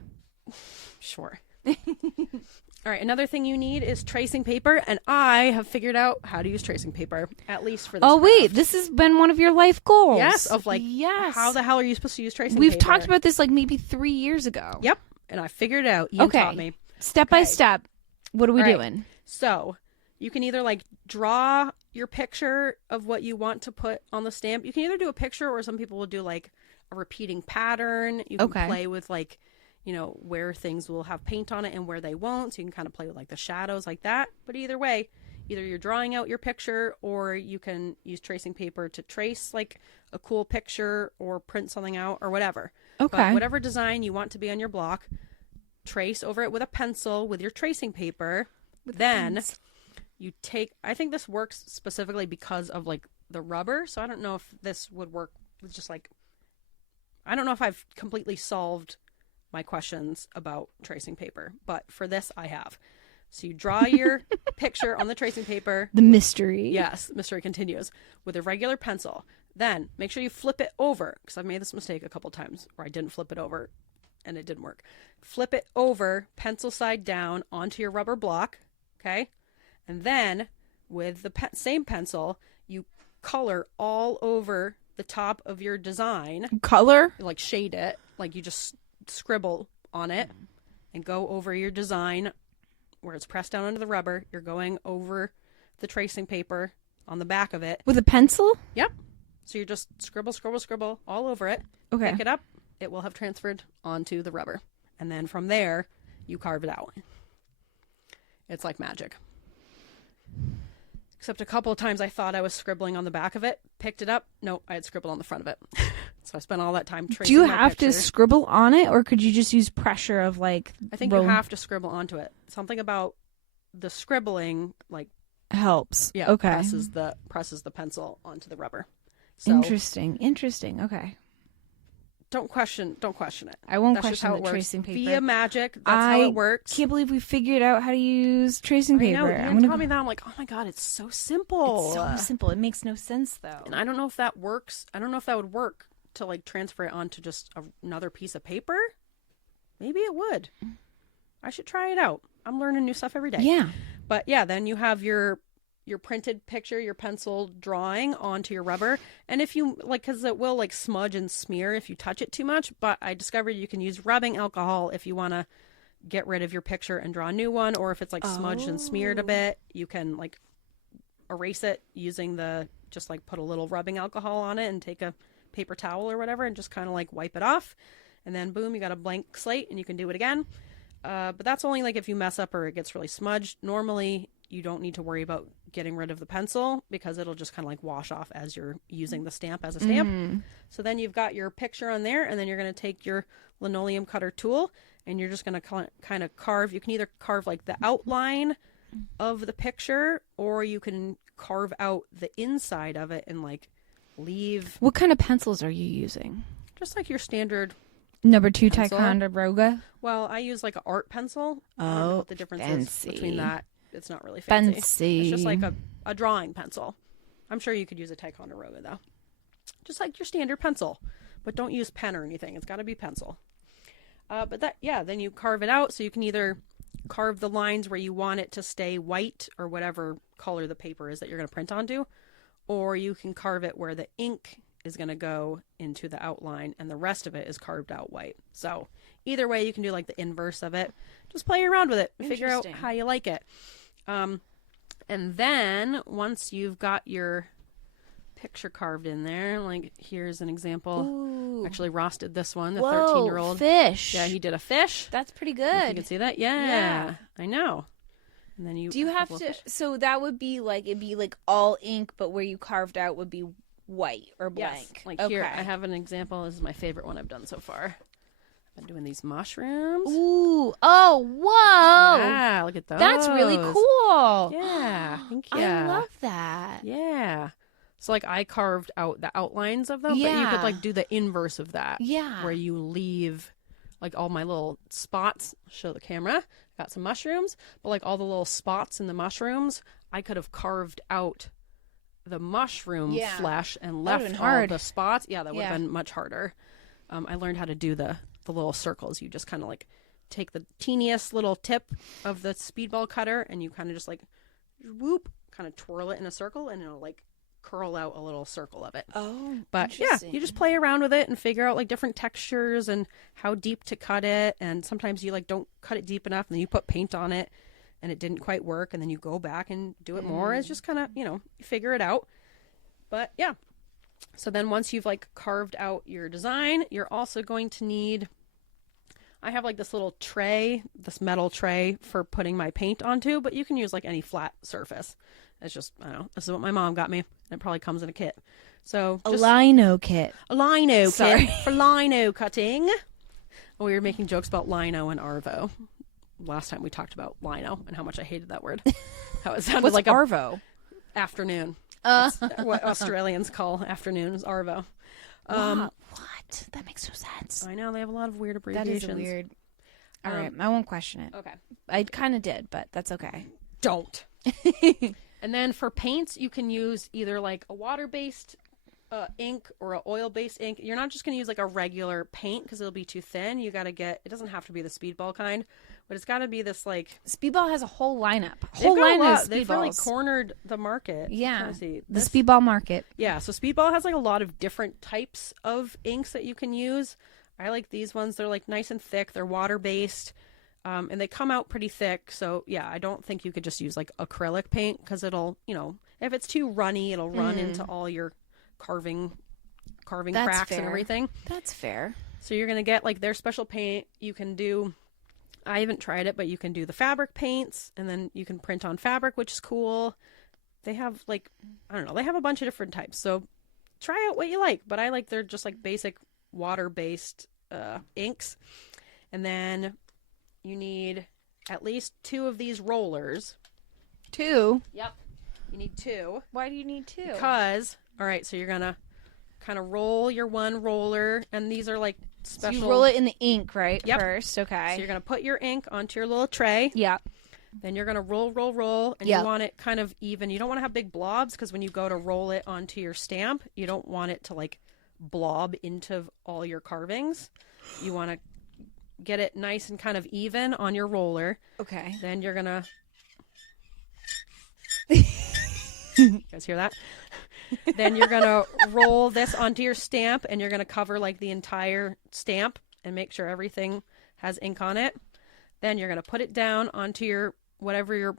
Sure. All right. Another thing you need is tracing paper, and I have figured out how to use tracing paper, at least for this Oh wait, craft. this has been one of your life goals. Yes, of like, yes. how the hell are you supposed to use tracing We've paper? talked about this like maybe 3 years ago. Yep, and I figured it out. You Okay. taught me. Step by Okay. step. What are we All right. doing? So you can either like draw your picture of what you want to put on the stamp. You can either do a picture, or some people will do like a repeating pattern. You can Okay. play with like, you know, where things will have paint on it and where they won't. So you can kind of play with like the shadows like that. But either way, either you're drawing out your picture, or you can use tracing paper to trace like a cool picture or print something out or whatever. Okay. But whatever design you want to be on your block, trace over it with a pencil with your tracing paper. Then you take, I think this works specifically because of like the rubber. So I don't know if this would work with just like, I don't know if I've completely solved my questions about tracing paper, but for this I have. So you draw your picture on the tracing paper. The mystery. Yes, mystery continues, with a regular pencil. Then make sure you flip it over, because I've made this mistake a couple times where I didn't flip it over and it didn't work. Flip it over, pencil side down, onto your rubber block, okay? And then with the same pencil, you color all over the top of your design. Color? Like shade it, like you just scribble on it and go over your design where it's pressed down onto the rubber. You're going over the tracing paper on the back of it. With a pencil? Yep. So you just scribble, scribble, scribble all over it. Okay. Pick it up. It will have transferred onto the rubber. And then from there, you carve it out. It's like magic. Except a couple of times I thought I was scribbling on the back of it. Picked it up. No, I had scribbled on the front of it. So I spent all that time tracing Do you my have to picture. scribble on it, or could you just use pressure of like I think you have to scribble onto it. Something about the scribbling, like, helps? yeah, Okay. presses the pencil onto the rubber. So Interesting. Okay. don't question it. I won't That's just question how the it works. tracing paper. Via magic, that's how it works. Can't believe we figured out how to use tracing I paper. know. You I'm didn't gonna tell me that. I'm like, oh my god, it's so simple. It's so simple. It makes no sense though. And I don't know if that works. I don't know if that would work to like transfer it onto just another piece of paper. Maybe it would. I should try it out. I'm learning new stuff every day. Yeah. But yeah, then you have your printed picture, your pencil drawing onto your rubber. And if you like, because it will like smudge and smear if you touch it too much. But I discovered you can use rubbing alcohol if you want to get rid of your picture and draw a new one. Or if it's like smudged and smeared a bit, you can like erase it using just like put a little rubbing alcohol on it and take a paper towel or whatever and just kind of like wipe it off. And then boom, you got a blank slate and you can do it again. But that's only like if you mess up or it gets really smudged. Normally, you don't need to worry about getting rid of the pencil because it'll just kind of like wash off as you're using the stamp as a stamp. So then you've got your picture on there, and then you're going to take your linoleum cutter tool and you're just going to kind of carve. You can either carve like the outline of the picture, or you can carve out the inside of it and like leave What kind of pencils are you using? just like your standard. Number 2 Pencil? Ticonderoga. Well, I use like an art pencil. I don't know what the difference fancy. is between that. It's not really fancy. Fancy. It's just like a drawing pencil. I'm sure you could use a Ticonderoga though. Just like your standard pencil. But don't use pen or anything. It's got to be pencil. Then you carve it out. So you can either carve the lines where you want it to stay white or whatever color the paper is that you're going to print onto. Or you can carve it where the ink is going to go into the outline and the rest of it is carved out white. So either way, you can do like the inverse of it. Just play around with it and figure out how you like it. And then once you've got your picture carved in there. Like, here's an example. Ooh. Actually, Ross did this one, the Whoa, 13-year-old. fish. Yeah, he did a fish. That's pretty If good. you can see that? Yeah. I know. And then Do you have to? fish. So that would be like, it'd be like all ink, but where you carved out would be white or Yes. blank. Like here, I have an example. This is my favorite one I've done so far. I've been doing these mushrooms. Ooh. Oh, whoa. Yeah, look at those. That's really cool. Yeah. Thank you. I love that. Yeah. So, like, I carved out the outlines of them, but you Yeah. could, like, do the inverse of that. Yeah. Where you leave, like, all my little spots. Show the camera. Got some mushrooms. But, like, all the little spots in the mushrooms, I could have carved out the mushroom flesh and left all the spots. Yeah, that would have been much harder. I learned how to do the little circles. You just kind of, like, take the teeniest little tip of the speedball cutter and you kind of just, like, whoop, kind of twirl it in a circle and it'll, like, curl out a little circle of it. Oh, but yeah, you just play around with it and figure out like different textures and how deep to cut it. And sometimes you like don't cut it deep enough and then you put paint on it and it didn't quite work and then you go back and do it more. It's just kind of, you figure it out. But yeah. So then once you've like carved out your design, you're also going to need, I have like this little tray, this metal tray for putting my paint onto, but you can use like any flat surface. It's just, I don't know, this is what my mom got me. And it probably comes in a kit. So a lino kit. A lino kit for lino cutting. We were making jokes about lino and arvo. Last time we talked about lino and how much I hated that word. How it sounded like arvo? Afternoon. That's what Australians call afternoon is arvo. What? That makes no sense. I know, they have a lot of weird abbreviations. That is weird. All right, I won't question it. Okay. I kind of did, but that's okay. Don't. And then for paints, you can use either like a water-based ink or an oil-based ink. You're not just going to use like a regular paint because it'll be too thin. You got to get, it doesn't have to be the Speedball kind, but it's got to be this like... Speedball has a whole lineup. They've really cornered the market. Yeah. The Speedball market. Yeah, so Speedball has like a lot of different types of inks that you can use. I like these ones. They're like nice and thick. They're water-based. And they come out pretty thick. So, yeah, I don't think you could just use, like, acrylic paint because it'll, if it's too runny, it'll run into all your carving cracks and everything. That's fair. So you're going to get, like, their special paint. You can do, I haven't tried it, but you can do the fabric paints. And then you can print on fabric, which is cool. They have, like, I don't know. They have a bunch of different types. So try out what you like. But I like their just, like, basic water-based inks. And then... you need at least 2 of these rollers. 2? Yep. You need 2. Why do you need 2? Because, all right, so you're going to kind of roll your one roller, and these are like special. So you roll it in the ink, right? Yep. First, okay. So you're going to put your ink onto your little tray. Yeah. Then you're going to roll, and you want it kind of even. You don't want to have big blobs, because when you go to roll it onto your stamp, you don't want it to like blob into all your carvings. You want to get it nice and kind of even on your roller. Okay. Then you're gonna... You guys hear that? Then you're gonna roll this onto your stamp, and you're gonna cover like the entire stamp and make sure everything has ink on it. Then you're gonna put it down onto your whatever you're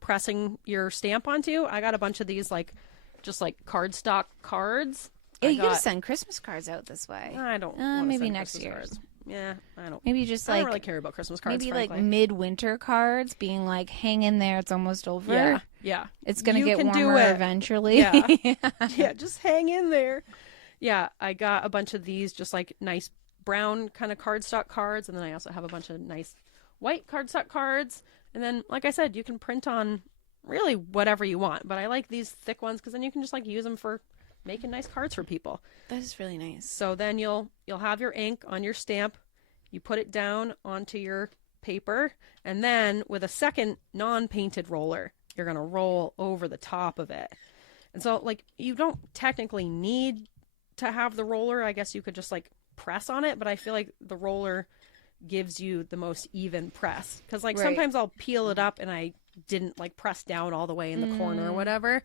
pressing your stamp onto. I got a bunch of these like just like cardstock cards. Yeah, you gotta send Christmas cards out this way. I don't. Maybe next year. Yeah, I don't. Maybe just like I don't really care about Christmas cards. Maybe frankly. like midwinter cards, being like, hang in there, it's almost over. Yeah. It's gonna get can warmer eventually. Yeah. Yeah, just hang in there. Yeah, I got a bunch of these, just like nice brown kind of cardstock cards, and then I also have a bunch of nice white cardstock cards. And then, like I said, you can print on really whatever you want. But I like these thick ones because then you can just like use them for making nice cards for people. That is really nice. So then you'll have your ink on your stamp. You put it down onto your paper, and then with a second non-painted roller, you're going to roll over the top of it. And so like you don't technically need to have the roller. I guess you could just like press on it, but I feel like the roller gives you the most even press, because like sometimes I'll peel it up and I didn't like press down all the way in the corner or whatever.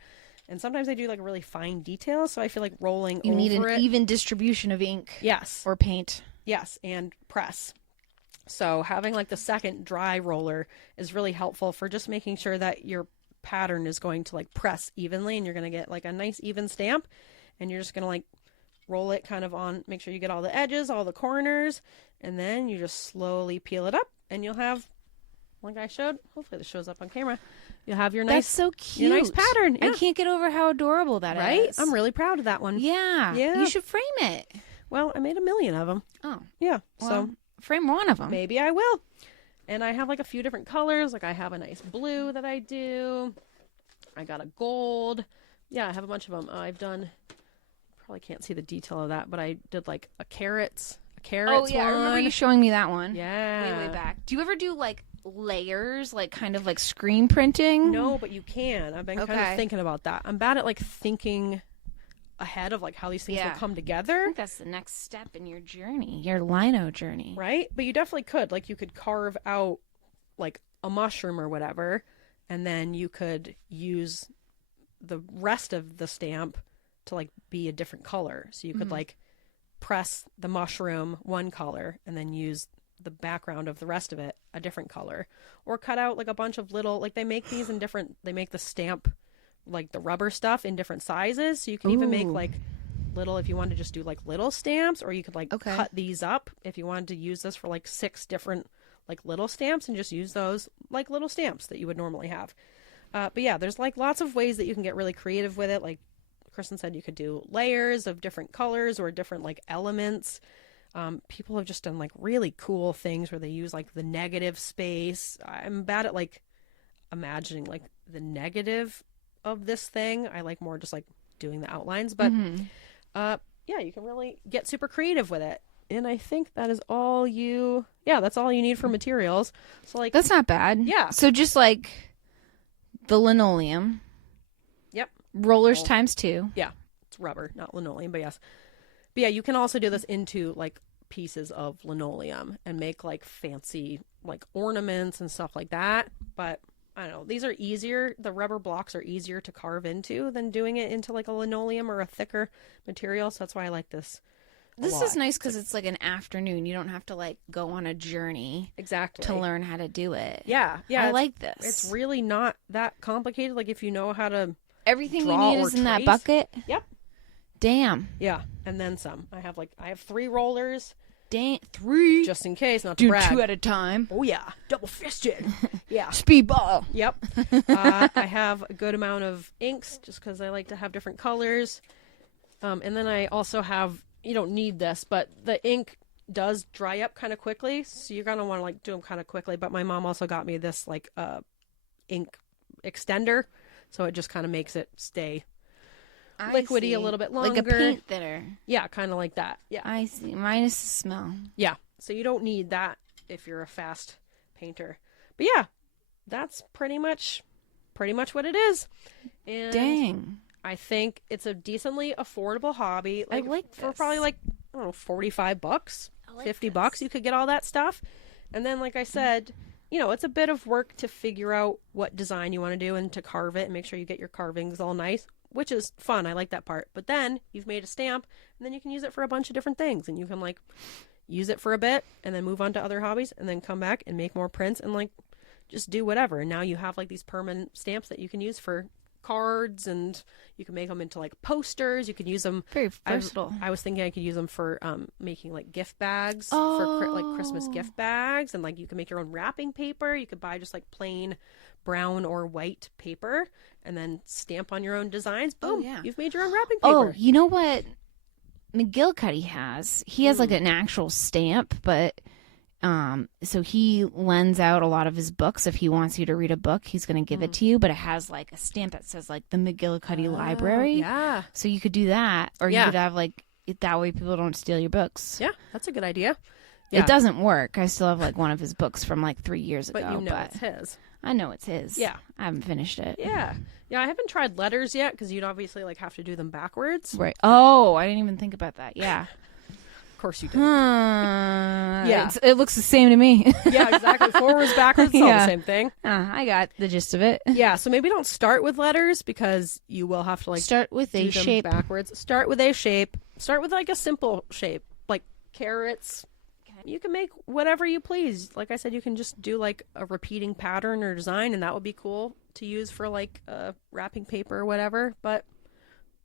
And sometimes I do like really fine details, so I feel like rolling over it. You need an even distribution of ink. Yes. Or paint. Yes, and press. So having like the second dry roller is really helpful for just making sure that your pattern is going to like press evenly, and you're going to get like a nice even stamp, and you're just going to like roll it kind of on, make sure you get all the edges, all the corners, and then you just slowly peel it up, and you'll have, like I showed, hopefully this shows up on camera, you'll have your nice, That's so cute. your nice pattern. Yeah. I can't get over how adorable that is. Right? I'm really proud of that one. Yeah. Yeah. You should frame it. Well, I made 1 million of them. Oh. Yeah. Well, So frame one of them. maybe I will. And I have like a few different colors. Like I have a nice blue that I do. I got a gold. Yeah, I have a bunch of them. I've done, probably can't see the detail of that, but I did like a carrots Oh, yeah. I remember one. you showing me that one. Yeah. Way back. Do you ever do like layers, like kind of like screen printing? No, but you can. I've been kind of thinking about that. I'm bad at like thinking ahead of like how these things will come I together. think that's the next step in your journey, your lino journey. Right? But you definitely could. Like you could carve out like a mushroom or whatever, and then you could use the rest of the stamp to like be a different color. So you could like press the mushroom one color and then use the background of the rest of it a different color, or cut out like a bunch of little, like they make these in different, they make the stamp, like the rubber stuff in different sizes, so you can even make like little, if you want to just do like little stamps, or you could like cut these up if you wanted to use this for like 6 different like little stamps and just use those like little stamps that you would normally have. But yeah, there's like lots of ways that you can get really creative with it. Like Kristin said, you could do layers of different colors or different like elements. People have just done like really cool things where they use like the negative space. I'm bad at like imagining like the negative of this thing. I like more just like doing the outlines, but yeah, you can really get super creative with it. And I think that is all that's all you need for materials. So like, That's not bad. Yeah. So just like the linoleum. Yep. Rollers times 2. Yeah. It's rubber, not linoleum, but yes. But yeah, you can also do this into like pieces of linoleum and make like fancy like ornaments and stuff like that. But I don't know, these are easier. The rubber blocks are easier to carve into than doing it into like a linoleum or a thicker material. So that's why I like this. This is nice because it's like an afternoon. You don't have to like go on a journey Exactly. to learn how to do it. Yeah. Yeah. I like this. It's really not that complicated. Like if you know how to Everything you draw need or is in that trace. bucket. Yep. Damn. Yeah. And then some. I have 3 rollers. 3. Just in case, not to do brag. 2 at a time. Oh yeah. Double fisted. Yeah. Speedball. Yep. I have a good amount of inks just because I like to have different colors. And then I also have, you don't need this, but the ink does dry up kind of quickly. So you're going to want to like do them kind of quickly. But my mom also got me this like ink extender. So it just kind of makes it stay liquidy a little bit longer. Like a paint thinner. Yeah, kind of like that. Yeah. I see. Minus the smell. Yeah. So you don't need that if you're a fast painter. But yeah, that's pretty much what it is. And Dang. I think it's a decently affordable hobby. I like for this. probably like, I don't know, $45, like $50, you could get all that stuff. And then like I said, you know, it's a bit of work to figure out what design you want to do and to carve it and make sure you get your carvings all nice, which is fun. I like that part. But then you've made a stamp and then you can use it for a bunch of different things, and you can like use it for a bit and then move on to other hobbies and then come back and make more prints and like just do whatever. And now you have like these permanent stamps that you can use for cards, and you can make them into like posters. You could use them. Very versatile. I was thinking I could use them for making like gift bags for like Christmas gift bags, and like you can make your own wrapping paper. You could buy just like plain brown or white paper and then stamp on your own designs. Boom, you've made your own wrapping paper. Oh, you know what McGillicuddy has? He has like an actual stamp, but so he lends out a lot of his books. If he wants you to read a book, he's going to give it to you, but it has like a stamp that says like the McGillicuddy Library. Yeah. So you could do that, or you could have like that way people don't steal your books. Yeah, that's a good idea. Yeah. It doesn't work. I still have like one of his books from like 3 years ago. But you know it's his. I know it's his. Yeah. I haven't finished it. Yeah. Yeah, I haven't tried letters yet because you'd obviously like have to do them backwards. Right. Oh, I didn't even think about that. Yeah. Of course you didn't. Yeah. It looks the same to me. Yeah, exactly. Forwards, backwards, it's all the same thing. I got the gist of it. Yeah, so maybe don't start with letters because you will have to like start with a shape backwards. Start with a shape. Start with like a simple shape, like carrots. You can make whatever you please. Like I said, you can just do like a repeating pattern or design, and that would be cool to use for like wrapping paper or whatever. But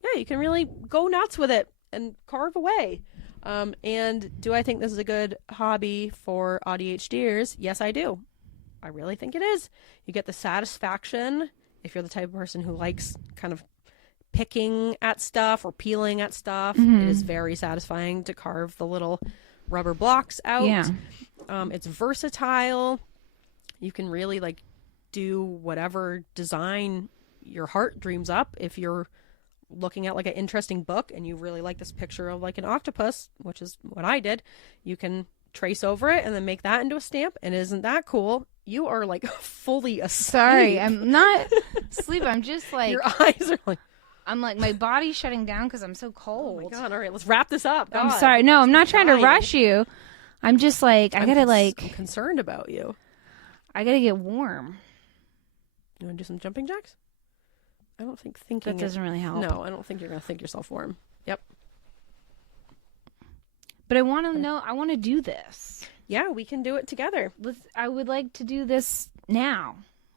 yeah, you can really go nuts with it and carve away. And do I think this is a good hobby for ADHDers? Yes, I do. I really think it is. You get the satisfaction if you're the type of person who likes kind of picking at stuff or peeling at stuff. Mm-hmm. It is very satisfying to carve the little rubber blocks out. Yeah. It's versatile. You can really like do whatever design your heart dreams up. If you're looking at like an interesting book and you really like this picture of like an octopus, which is what I did, you can trace over it and then make that into a stamp. And isn't that cool? You are like fully asleep. Sorry, I'm not asleep. I'm just like, your eyes are like, I'm like, my body's shutting down because I'm so oh cold. my God. All right, let's wrap this up. I'm God. sorry. No, I'm not trying to dying. rush you. I'm just like, I gotta I'm like, concerned about you. I gotta get warm. You want to do some jumping jacks? I don't think thinking That doesn't really help. No, I don't think you're going to think yourself warm. Yep. But I want to know, I want to do this. Yeah, we can do it together. I would like to do this now.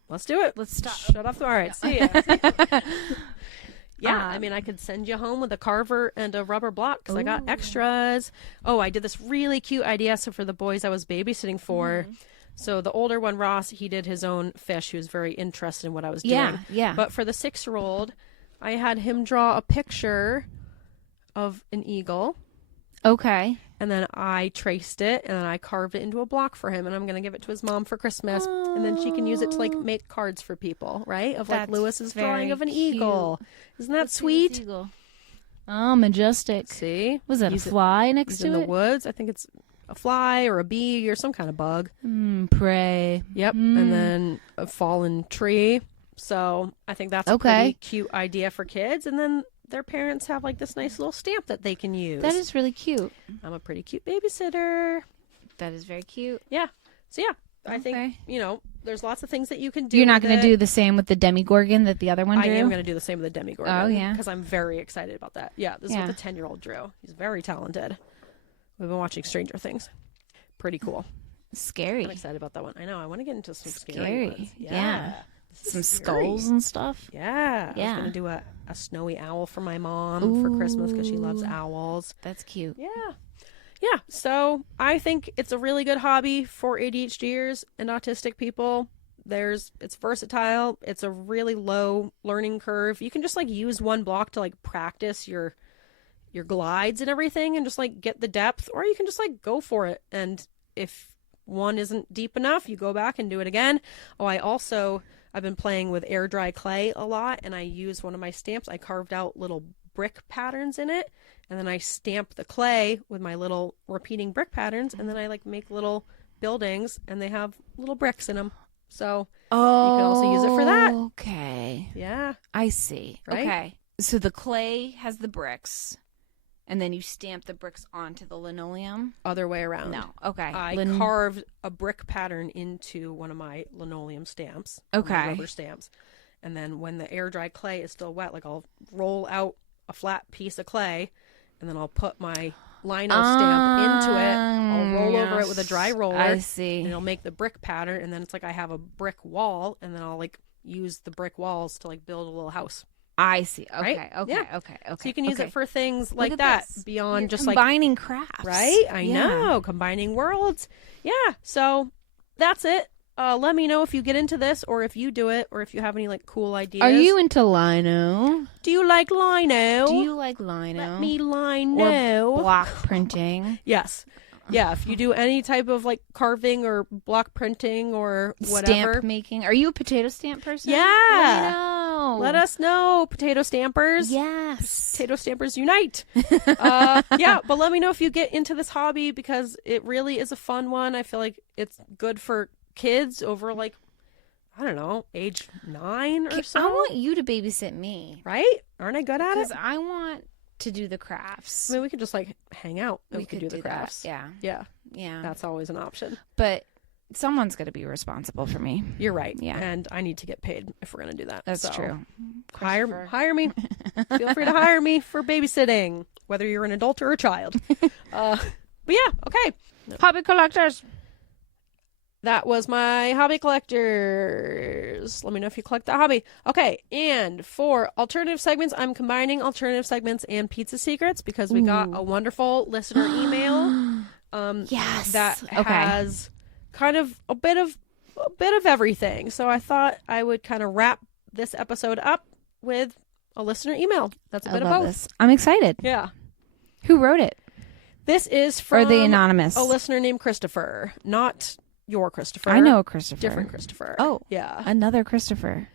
Let's do it. Let's stop. Shut off the... All right, see ya. Yeah, I mean, I could send you home with a carver and a rubber block because I got extras. Oh, I did this really cute idea. So for the boys I was babysitting for, so the older one, Ross, he did his own fish. He was very interested in what I was doing. Yeah. But for the 6-year-old, I had him draw a picture of an eagle. Okay. And then I traced it and then I carved it into a block for him. And I'm going to give it to his mom for Christmas. And then she can use it to like make cards for people, right? Of like That's Lewis's drawing very of an cute. eagle. Isn't that Let's see this sweet? eagle. Oh, majestic. See? Was that Use a it- fly next He's to in it? the woods. I think it's a fly or a bee or some kind of bug. Prey. Yep. And then a fallen tree. So I think that's a pretty cute idea for kids. And then their parents have like this nice little stamp that they can use. That is really cute. I'm a pretty cute babysitter. That is very cute. Yeah. So yeah, I think, there's lots of things that you can do. You're not going to do the same with the Demigorgon that the other one I drew? am going to do the same with the Demigorgon. Oh, yeah. Because I'm very excited about that. Yeah, this is Yeah. what the 10-year-old drew. He's very talented. We've been watching Stranger Things. Pretty cool. Scary. I'm excited about that one. I know. I want to get into some scary Scary. ones. Yeah. This is Some scary. skulls and stuff. Yeah. I Yeah. was going to do a snowy owl for my mom for Christmas because she loves Ooh. owls. That's cute. Yeah. Yeah. So I think it's a really good hobby for ADHDers and autistic people. It's versatile. It's a really low learning curve. You can just like use one block to like practice your glides and everything and just like get the depth, or you can just like go for it. And if one isn't deep enough, you go back and do it again. Oh, I've been playing with air dry clay a lot, and I used one of my stamps. I carved out little brick patterns in it, and then I stamp the clay with my little repeating brick patterns, and then I like make little buildings, and they have little bricks in them. So you can also use it for that. Okay. Yeah. I see. Right? Okay. So the clay has the bricks, and then you stamp the bricks onto the linoleum? Other way around. No. Okay. I carved a brick pattern into one of my linoleum stamps. Okay. My rubber stamps. And then when the air dry clay is still wet, like I'll roll out a flat piece of clay, and then I'll put my lino stamp into it. I'll roll over it with a dry roller. I see. And it'll make the brick pattern, and then it's like I have a brick wall, and then I'll like use the brick walls to like build a little house. I see. Okay. Right? Okay. Yeah. Okay. So you can use it for things like at that this. beyond You're just combining crafts. right? I Yeah. know. Combining worlds. Yeah. So that's it. Let me know if you get into this, or if you do it, or if you have any like cool ideas. Are you into lino? Do you like lino? Do you like lino? Let me lino. Or block printing? Yes. Yeah. If you do any type of like carving or block printing or whatever. Stamp making. Are you a potato stamp person? Yeah. Let us know, potato stampers. Yes. Potato stampers unite. Yeah, but let me know if you get into this hobby, because it really is a fun one. I feel like it's good for kids over like, I don't know, age 9 or so. I want you to babysit me. Right? Aren't I good at it? Because I want to do the crafts. I mean, we could just like hang out and we could do the that. crafts. Yeah. Yeah. Yeah. That's always an option. But someone's going to be responsible for me. You're right. Yeah. And I need to get paid if we're going to do that. That's So, true. Hire me. Feel free to hire me for babysitting, whether you're an adult or a child. But yeah, okay. Hobby collectors. that was my hobby collectors. Let me know if you collect that hobby. Okay, and for alternative segments, I'm combining alternative segments and pizza secrets because we got a wonderful listener email. Yes. That has kind of a bit of everything. So I thought I would kind of wrap this episode up with a listener email. That's a bit of both. This. I'm excited. Yeah. Who wrote it? This is from Are they anonymous? a listener named Christopher, not your Christopher. I know a Christopher. Different Christopher. Oh, yeah. Another Christopher.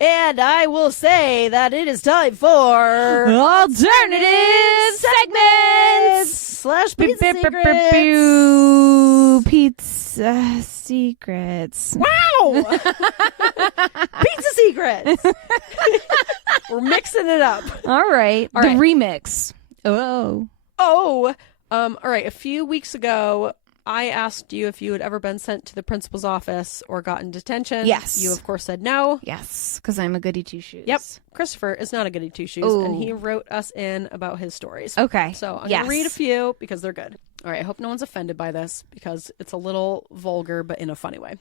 And I will say that it is time for Alternative segments / pizza secrets. Pizza secrets. Wow! Pizza secrets. We're mixing it up. All right. All the right. remix. Oh. All right. A few weeks ago, I asked you if you had ever been sent to the principal's office or gotten detention. Yes. You, of course, said no. Yes, because I'm a goody two-shoes. Yep. Christopher is not a goody two-shoes, and he wrote us in about his stories. Okay. So I'm going to read a few because they're good. All right. I hope no one's offended by this because it's a little vulgar, but in a funny way.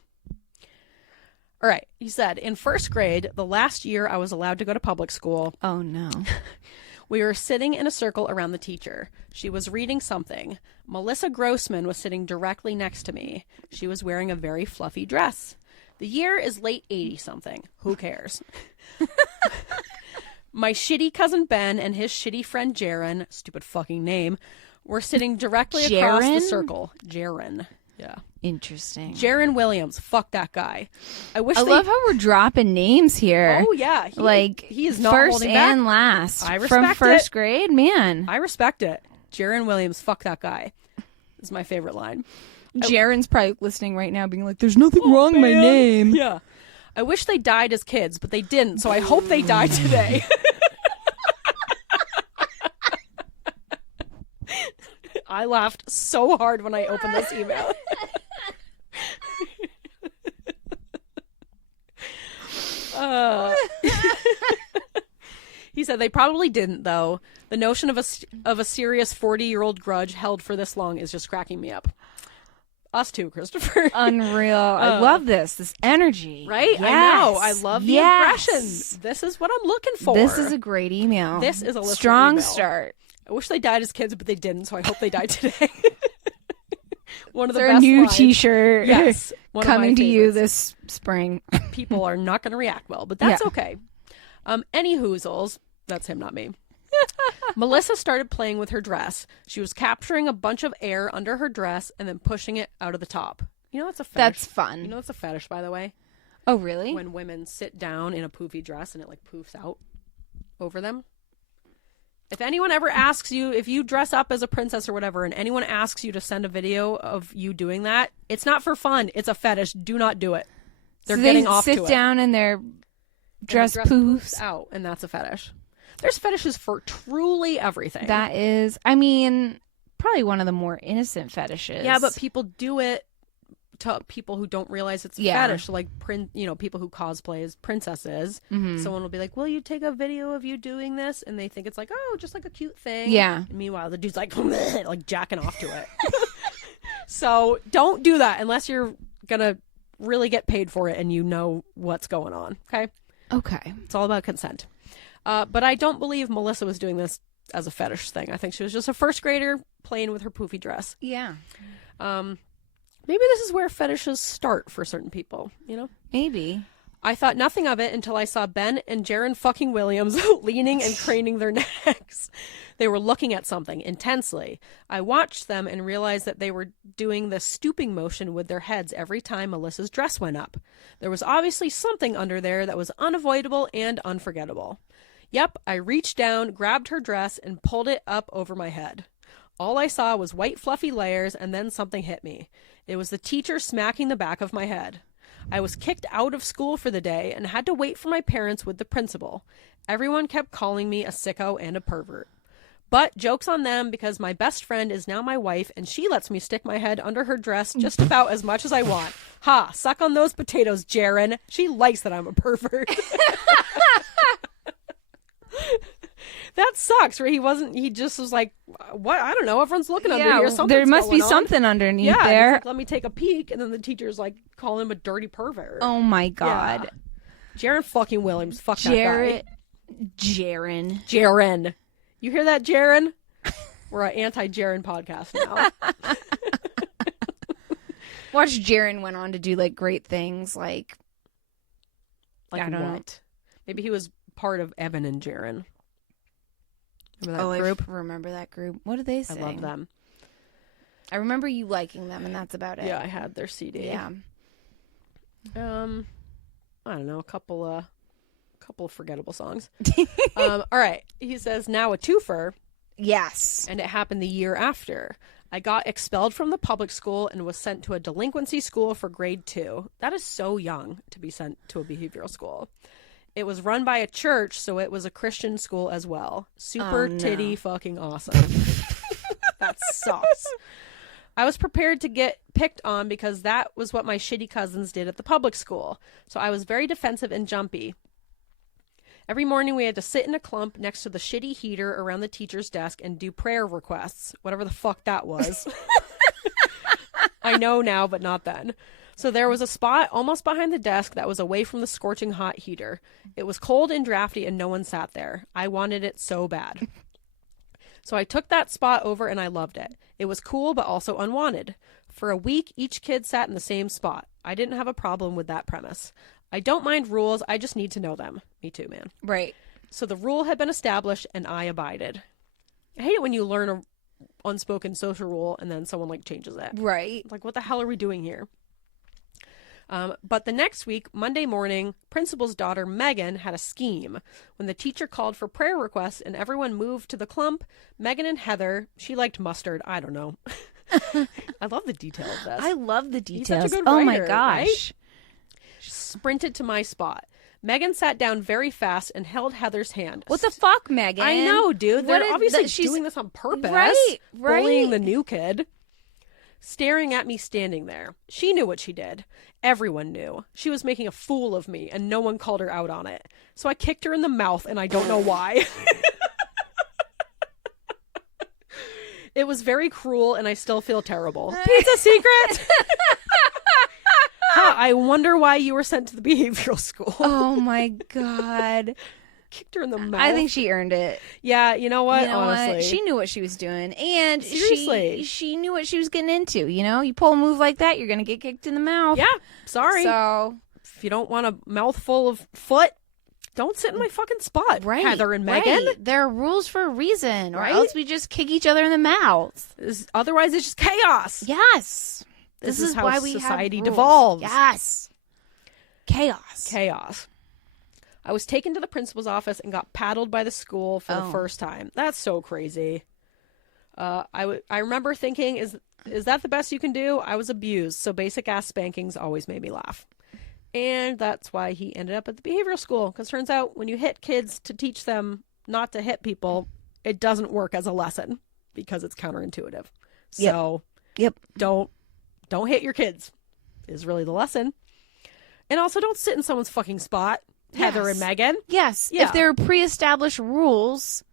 All right. He said, in first grade, the last year I was allowed to go to public school. Oh, no. We were sitting in a circle around the teacher. She was reading something. Melissa Grossman was sitting directly next to me. She was wearing a very fluffy dress. The year is late 80-something. Who cares? My shitty cousin Ben and his shitty friend Jaren, stupid fucking name, were sitting directly across the circle. Jaren. Yeah. Interesting. Jaren Williams. Fuck that guy. I love how we're dropping names here. Oh, yeah. He is not first holding back. and last. I respect From first it. grade, man. I respect it. Jaren Williams. Fuck that guy. Is my favorite line. Jaren's probably listening right now being like, there's nothing wrong with my name. Yeah. I wish they died as kids, but they didn't, so I hope they die today. I laughed so hard when I opened this email. He said they probably didn't, though. The notion of a serious 40-year-old grudge held for this long is just cracking me up. Us too, Christopher. Unreal. I love this energy. Right? Yes. I know. I love the aggression. This is what I'm looking for. This is a great email. This is a strong email. Start. I wish they died as kids, but they didn't, so I hope they die today. One of the Their best new lines. T-shirt. Yes. Coming to you this spring. People are not going to react well, but that's okay. Any hoozles. That's him, not me. Melissa started playing with her dress. She was capturing a bunch of air under her dress and then pushing it out of the top. You know, that's a fetish. That's fun. You know, that's a fetish, by the way. Oh, really? When women sit down in a poofy dress and it, like, poofs out over them. If anyone ever asks you, if you dress up as a princess or whatever, and anyone asks you to send a video of you doing that, it's not for fun. It's a fetish. Do not do it. They're getting off to it. Sit down and their dress poofs out, and that's a fetish. There's fetishes for truly everything. That is, I mean, probably one of the more innocent fetishes. Yeah, but people do it to people who don't realize it's a fetish. So, like, people who cosplay as princesses. Mm-hmm. Someone will be like, "Will you take a video of you doing this?" And they think it's like, oh, just like a cute thing. Yeah. And meanwhile, the dude's like, like jacking off to it. So don't do that unless you're gonna really get paid for it and you know what's going on. Okay. Okay. It's all about consent. But I don't believe Melissa was doing this as a fetish thing. I think she was just a first grader playing with her poofy dress. Yeah. Maybe this is where fetishes start for certain people, you know? Maybe. I thought nothing of it until I saw Ben and Jaren fucking Williams leaning and craning their necks. They were looking at something intensely. I watched them and realized that they were doing the stooping motion with their heads every time Melissa's dress went up. There was obviously something under there that was unavoidable and unforgettable. Yep, I reached down, grabbed her dress, and pulled it up over my head. All I saw was white fluffy layers, and then something hit me. It was the teacher smacking the back of my head. I was kicked out of school for the day and had to wait for my parents with the principal. Everyone kept calling me a sicko and a pervert. But joke's on them because my best friend is now my wife and she lets me stick my head under her dress just about as much as I want. Ha, suck on those potatoes, Jaren. She likes that I'm a pervert. That sucks. Where he just was like, what? I don't know. Everyone's looking under Yeah, here. Something's there must be going on. something underneath Yeah, there. he's like, let me take a peek. And then the teacher's like calling him a dirty pervert. Oh my God. Jaron fucking Williams. Fuck Jared. that guy. Jaron. You hear that, Jaron? We're an anti-Jaron podcast now. Watch Jaron went on to do like great things like I don't know. Maybe he was part of Evan and Jaron. Remember that group? I remember that group. What do they say? I love them. I remember you liking them, and that's about it. Yeah, I had their CD. Yeah. I don't know, a couple of forgettable songs. All right. He says, now a twofer. Yes. And it happened the year after. I got expelled from the public school and was sent to a delinquency school for grade 2. That is so young to be sent to a behavioral school. It was run by a church, so it was a Christian school as well. Super titty fucking awesome. That sucks. I was prepared to get picked on because that was what my shitty cousins did at the public school. So I was very defensive and jumpy. Every morning we had to sit in a clump next to the shitty heater around the teacher's desk and do prayer requests, whatever the fuck that was. I know now, but not then. So there was a spot almost behind the desk that was away from the scorching hot heater. It was cold and drafty and no one sat there. I wanted it so bad. So I took that spot over and I loved it. It was cool but also unwanted. For a week, each kid sat in the same spot. I didn't have a problem with that premise. I don't mind rules, I just need to know them. Me too, man. Right. So the rule had been established and I abided. I hate it when you learn a unspoken social rule and then someone like changes it. Right. Like, what the hell are we doing here? But the next week, Monday morning, principal's daughter Megan had a scheme. When the teacher called for prayer requests and everyone moved to the clump, Megan and Heather, she liked mustard, I don't know. I love the detail of this. I love the details. He's such a good oh my writer, gosh. Right? Sprinted to my spot. Megan sat down very fast and held Heather's hand. What the fuck, Megan? I know, dude. They're obviously she's doing this on purpose. Right. Bullying the new kid. Staring at me standing there. She knew what she did. Everyone knew. She was making a fool of me, and no one called her out on it. So I kicked her in the mouth, and I don't know why. It was very cruel, and I still feel terrible. Pizza secret! Huh, I wonder why you were sent to the behavioral school. Oh my God. Kicked her in the mouth. I think she earned it. Yeah, you know what? You know Honestly. what? She knew what she was doing. And Seriously. she knew what she was getting into. You know, you pull a move like that, you're going to get kicked in the mouth. Yeah, sorry. So, if you don't want a mouthful of foot, don't sit in my fucking spot, right, Heather and Megan. Right. There are rules for a reason, or Right? else we just kick each other in the mouth. Otherwise, it's just chaos. Yes. This is how why we society have rules. devolves. Yes. Chaos. Chaos. I was taken to the principal's office and got paddled by the school for the first time. That's so crazy. I remember thinking, is that the best you can do? I was abused, so basic ass spankings always made me laugh. And that's why he ended up at the behavioral school. Because turns out when you hit kids to teach them not to hit people, it doesn't work as a lesson because it's counterintuitive. So Yep. don't hit your kids is really the lesson. And also don't sit in someone's fucking spot, Heather and Megan. Yes. Yeah. If there are pre-established rules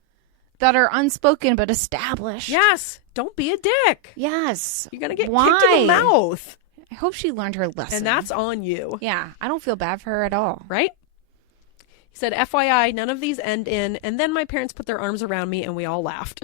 that are unspoken but established. Yes. Don't be a dick. Yes. You're going to get kicked in the mouth. I hope she learned her lesson. And that's on you. Yeah. I don't feel bad for her at all. Right? He said, FYI, none of these end in, and then my parents put their arms around me and we all laughed.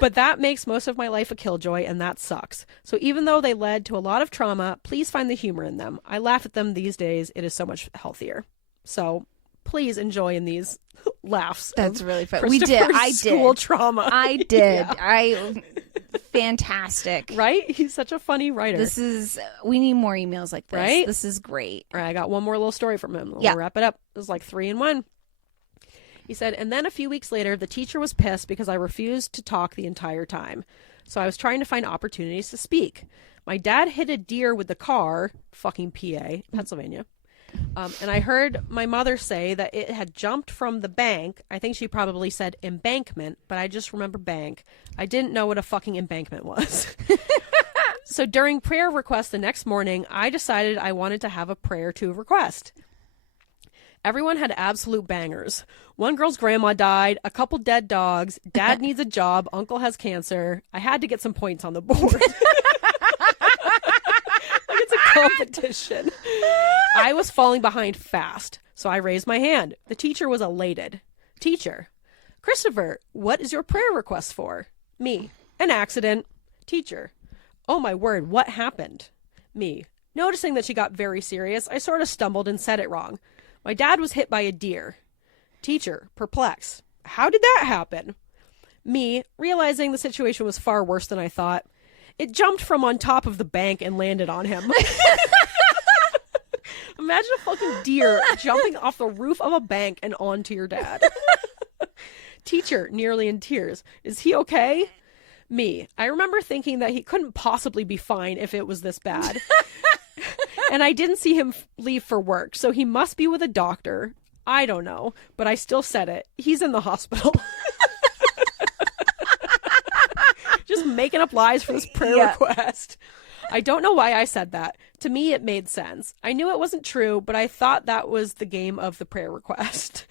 But that makes most of my life a killjoy, and that sucks. So even though they led to a lot of trauma, please find the humor in them. I laugh at them these days. It is so much healthier. So please enjoy in these laughs. That's really fun. We did. I did. School trauma. I did. Yeah. Fantastic. Right? He's such a funny writer. We need more emails like this. Right? This is great. All right, I got one more little story from him. We'll wrap it up. It was like 3 in 1. He said, and then a few weeks later, the teacher was pissed because I refused to talk the entire time. So I was trying to find opportunities to speak. My dad hit a deer with the car, fucking PA, Pennsylvania. And I heard my mother say that it had jumped from the bank. I think she probably said embankment, but I just remember bank. I didn't know what a fucking embankment was. So during prayer request the next morning, I decided I wanted to have a prayer to request. Everyone had absolute bangers. One girl's grandma died, a couple dead dogs, dad needs a job, uncle has cancer. I had to get some points on the board. Like it's a competition. I was falling behind fast, so I raised my hand. The teacher was elated. Teacher: Christopher, what is your prayer request for? Me: an accident. Teacher: oh my word, what happened? Me: noticing that she got very serious, I sort of stumbled and said it wrong. My dad was hit by a deer. Teacher, perplexed: how did that happen? Me, realizing the situation was far worse than I thought. It jumped from on top of the bank and landed on him. Imagine a fucking deer jumping off the roof of a bank and onto your dad. Teacher, nearly in tears: is he okay? Me, I remember thinking that he couldn't possibly be fine if it was this bad. And I didn't see him leave for work, so he must be with a doctor. I don't know, but I still said it. He's in the hospital. Just making up lies for this prayer request. I don't know why I said that. To me, it made sense. I knew it wasn't true, but I thought that was the game of the prayer request.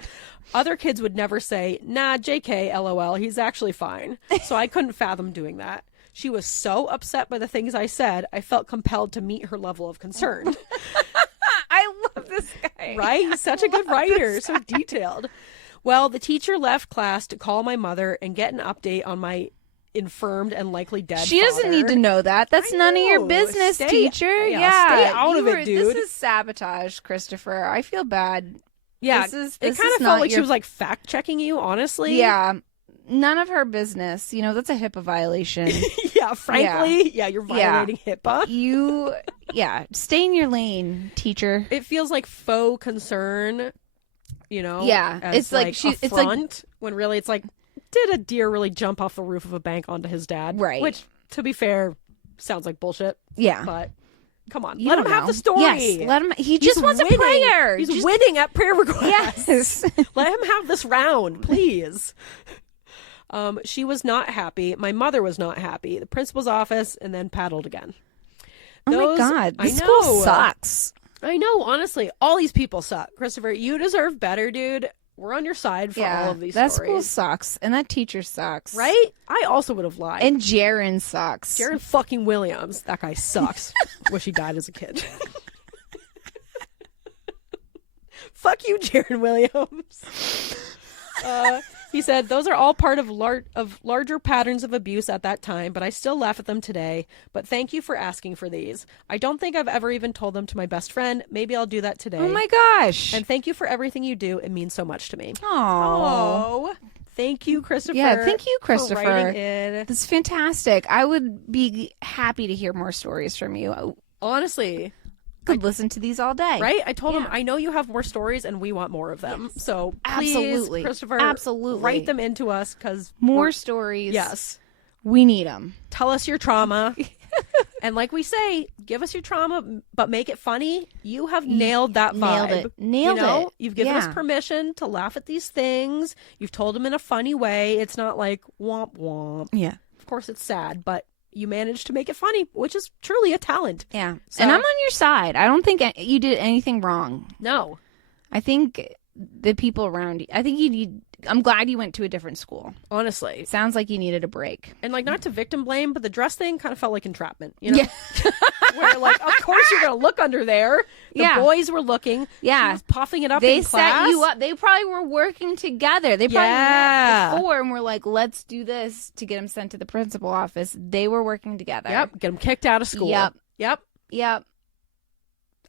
Other kids would never say, nah, JK, LOL, he's actually fine. So I couldn't fathom doing that. She was so upset by the things I said, I felt compelled to meet her level of concern. I love this guy. Right? He's such a good writer, so detailed. Well, the teacher left class to call my mother and get an update on my infirmed and likely dead She doesn't need to know that. That's none of your business, teacher. Yeah, stay out of it, dude. This is sabotage, Christopher. I feel bad. Yeah, this it kind of felt like she was like fact checking you, honestly. Yeah, none of her business. You know, that's a HIPAA violation. Yeah, frankly, yeah, you're violating HIPAA. Stay in your lane, teacher. It feels like faux concern, you know? Yeah, as it's like she, it's like when really it's like, did a deer really jump off the roof of a bank onto his dad? Right. Which, to be fair, sounst like bullshit. Yeah. But come on, You let him don't have know. the story. Yes, let him. He just wants winning. a prayer. He's winning at prayer requests. Yes. Let him have this round, please. She was not happy. My mother was not happy. The principal's office, and then paddled again. Oh my God, this I school know. sucks. I know, honestly, all these people suck. Christopher, you deserve better, dude. We're on your side for all of these that stories. school sucks, and that teacher sucks. Right? I also would have lied. And Jaron sucks. Jaron fucking Williams. That guy sucks. Wish he died as a kid. Fuck you, Jaron Williams. He said, those are all part of larger patterns of abuse at that time, but I still laugh at them today. But thank you for asking for these. I don't think I've ever even told them to my best friend. Maybe I'll do that today. Oh my gosh. And thank you for everything you do. It means so much to me. Oh. Thank you, Christopher. Yeah, thank you, Christopher. For writing in. That's fantastic. I would be happy to hear more stories from you. Honestly. Could listen to these all day. Right? I told him, I know you have more stories and we want more of them. Yes. So please, absolutely, Christopher, absolutely, write them into us because more stories. Yes. We need them. Tell us your trauma. And like we say, give us your trauma, but make it funny. You have nailed that vibe. Nailed it. You've given us permission to laugh at these things. You've told them in a funny way. It's not like womp womp. Yeah. Of course it's sad, but you managed to make it funny, which is truly a talent. Yeah. So, and I'm on your side. I don't think you did anything wrong. No. I think the people around you, I'm glad you went to a different school. Honestly. It sounds like you needed a break. And like, not to victim blame, but the dress thing kind of felt like entrapment, you know? Yeah. Where like, of course you're going to look under there. The boys were looking. Yeah. She was puffing it up they in class. Set you up. They probably were working together. They probably met before and were like, let's do this to get him sent to the principal office. They were working together. Yep. Get him kicked out of school. Yep.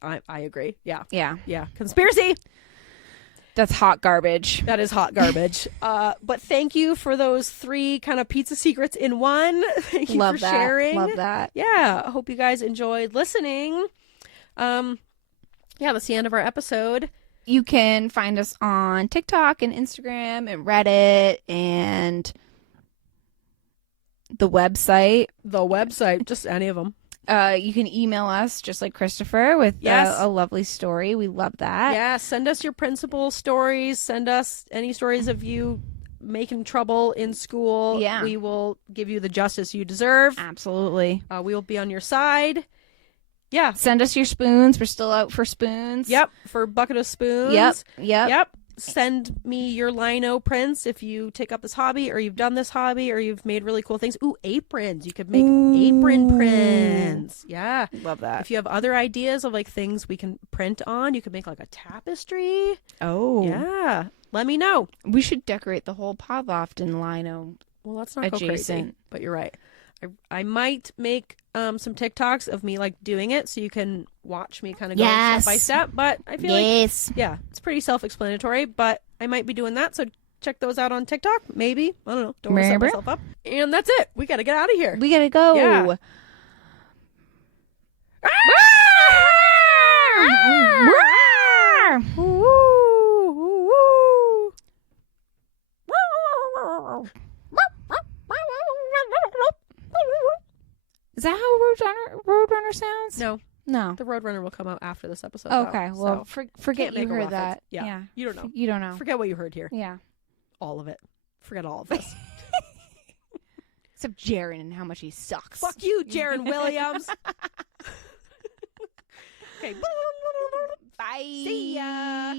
I agree. Yeah. Yeah. Conspiracy. That's hot garbage. That is hot garbage. But thank you for those 3 kind of pizza secrets in one. Thank you for sharing. Love that. Yeah. I hope you guys enjoyed listening. Yeah, that's the end of our episode. You can find us on TikTok and Instagram and Reddit and the website. Just any of them. You can email us just like Christopher with a lovely story. We love that. Yeah, send us your principal stories. Send us any stories of you making trouble in school. Yeah. We will give you the justice you deserve. Absolutely. We will be on your side. Yeah. Send us your spoons. We're still out for spoons. Yep. For a bucket of spoons. Yep. Send me your lino prints if you take up this hobby or you've done this hobby or you've made really cool things. Ooh, aprons. You could make apron prints. Yeah. Love that. If you have other ideas of like things we can print on, you could make like a tapestry. Oh. Yeah. Let me know. We should decorate the whole pod loft in lino. Well, let's not go crazy. Adjacent. But you're right. I might make some TikToks of me like doing it so you can watch me kind of go step by step. But I feel like, it's pretty self-explanatory. But I might be doing that. So check those out on TikTok. Maybe. I don't know. Don't want to set myself up. And that's it. We got to get out of here. We got to go. Yeah. Is that how Roadrunner sounds? No. The Roadrunner will come out after this episode. Okay. Though, Well, so forget you heard reference. that. Yeah. You don't know. You don't know. Forget what you heard here. Yeah. All of it. Forget all of this. Except Jaren and how much he sucks. Fuck you, Jaren Williams. Okay. Bye. See ya.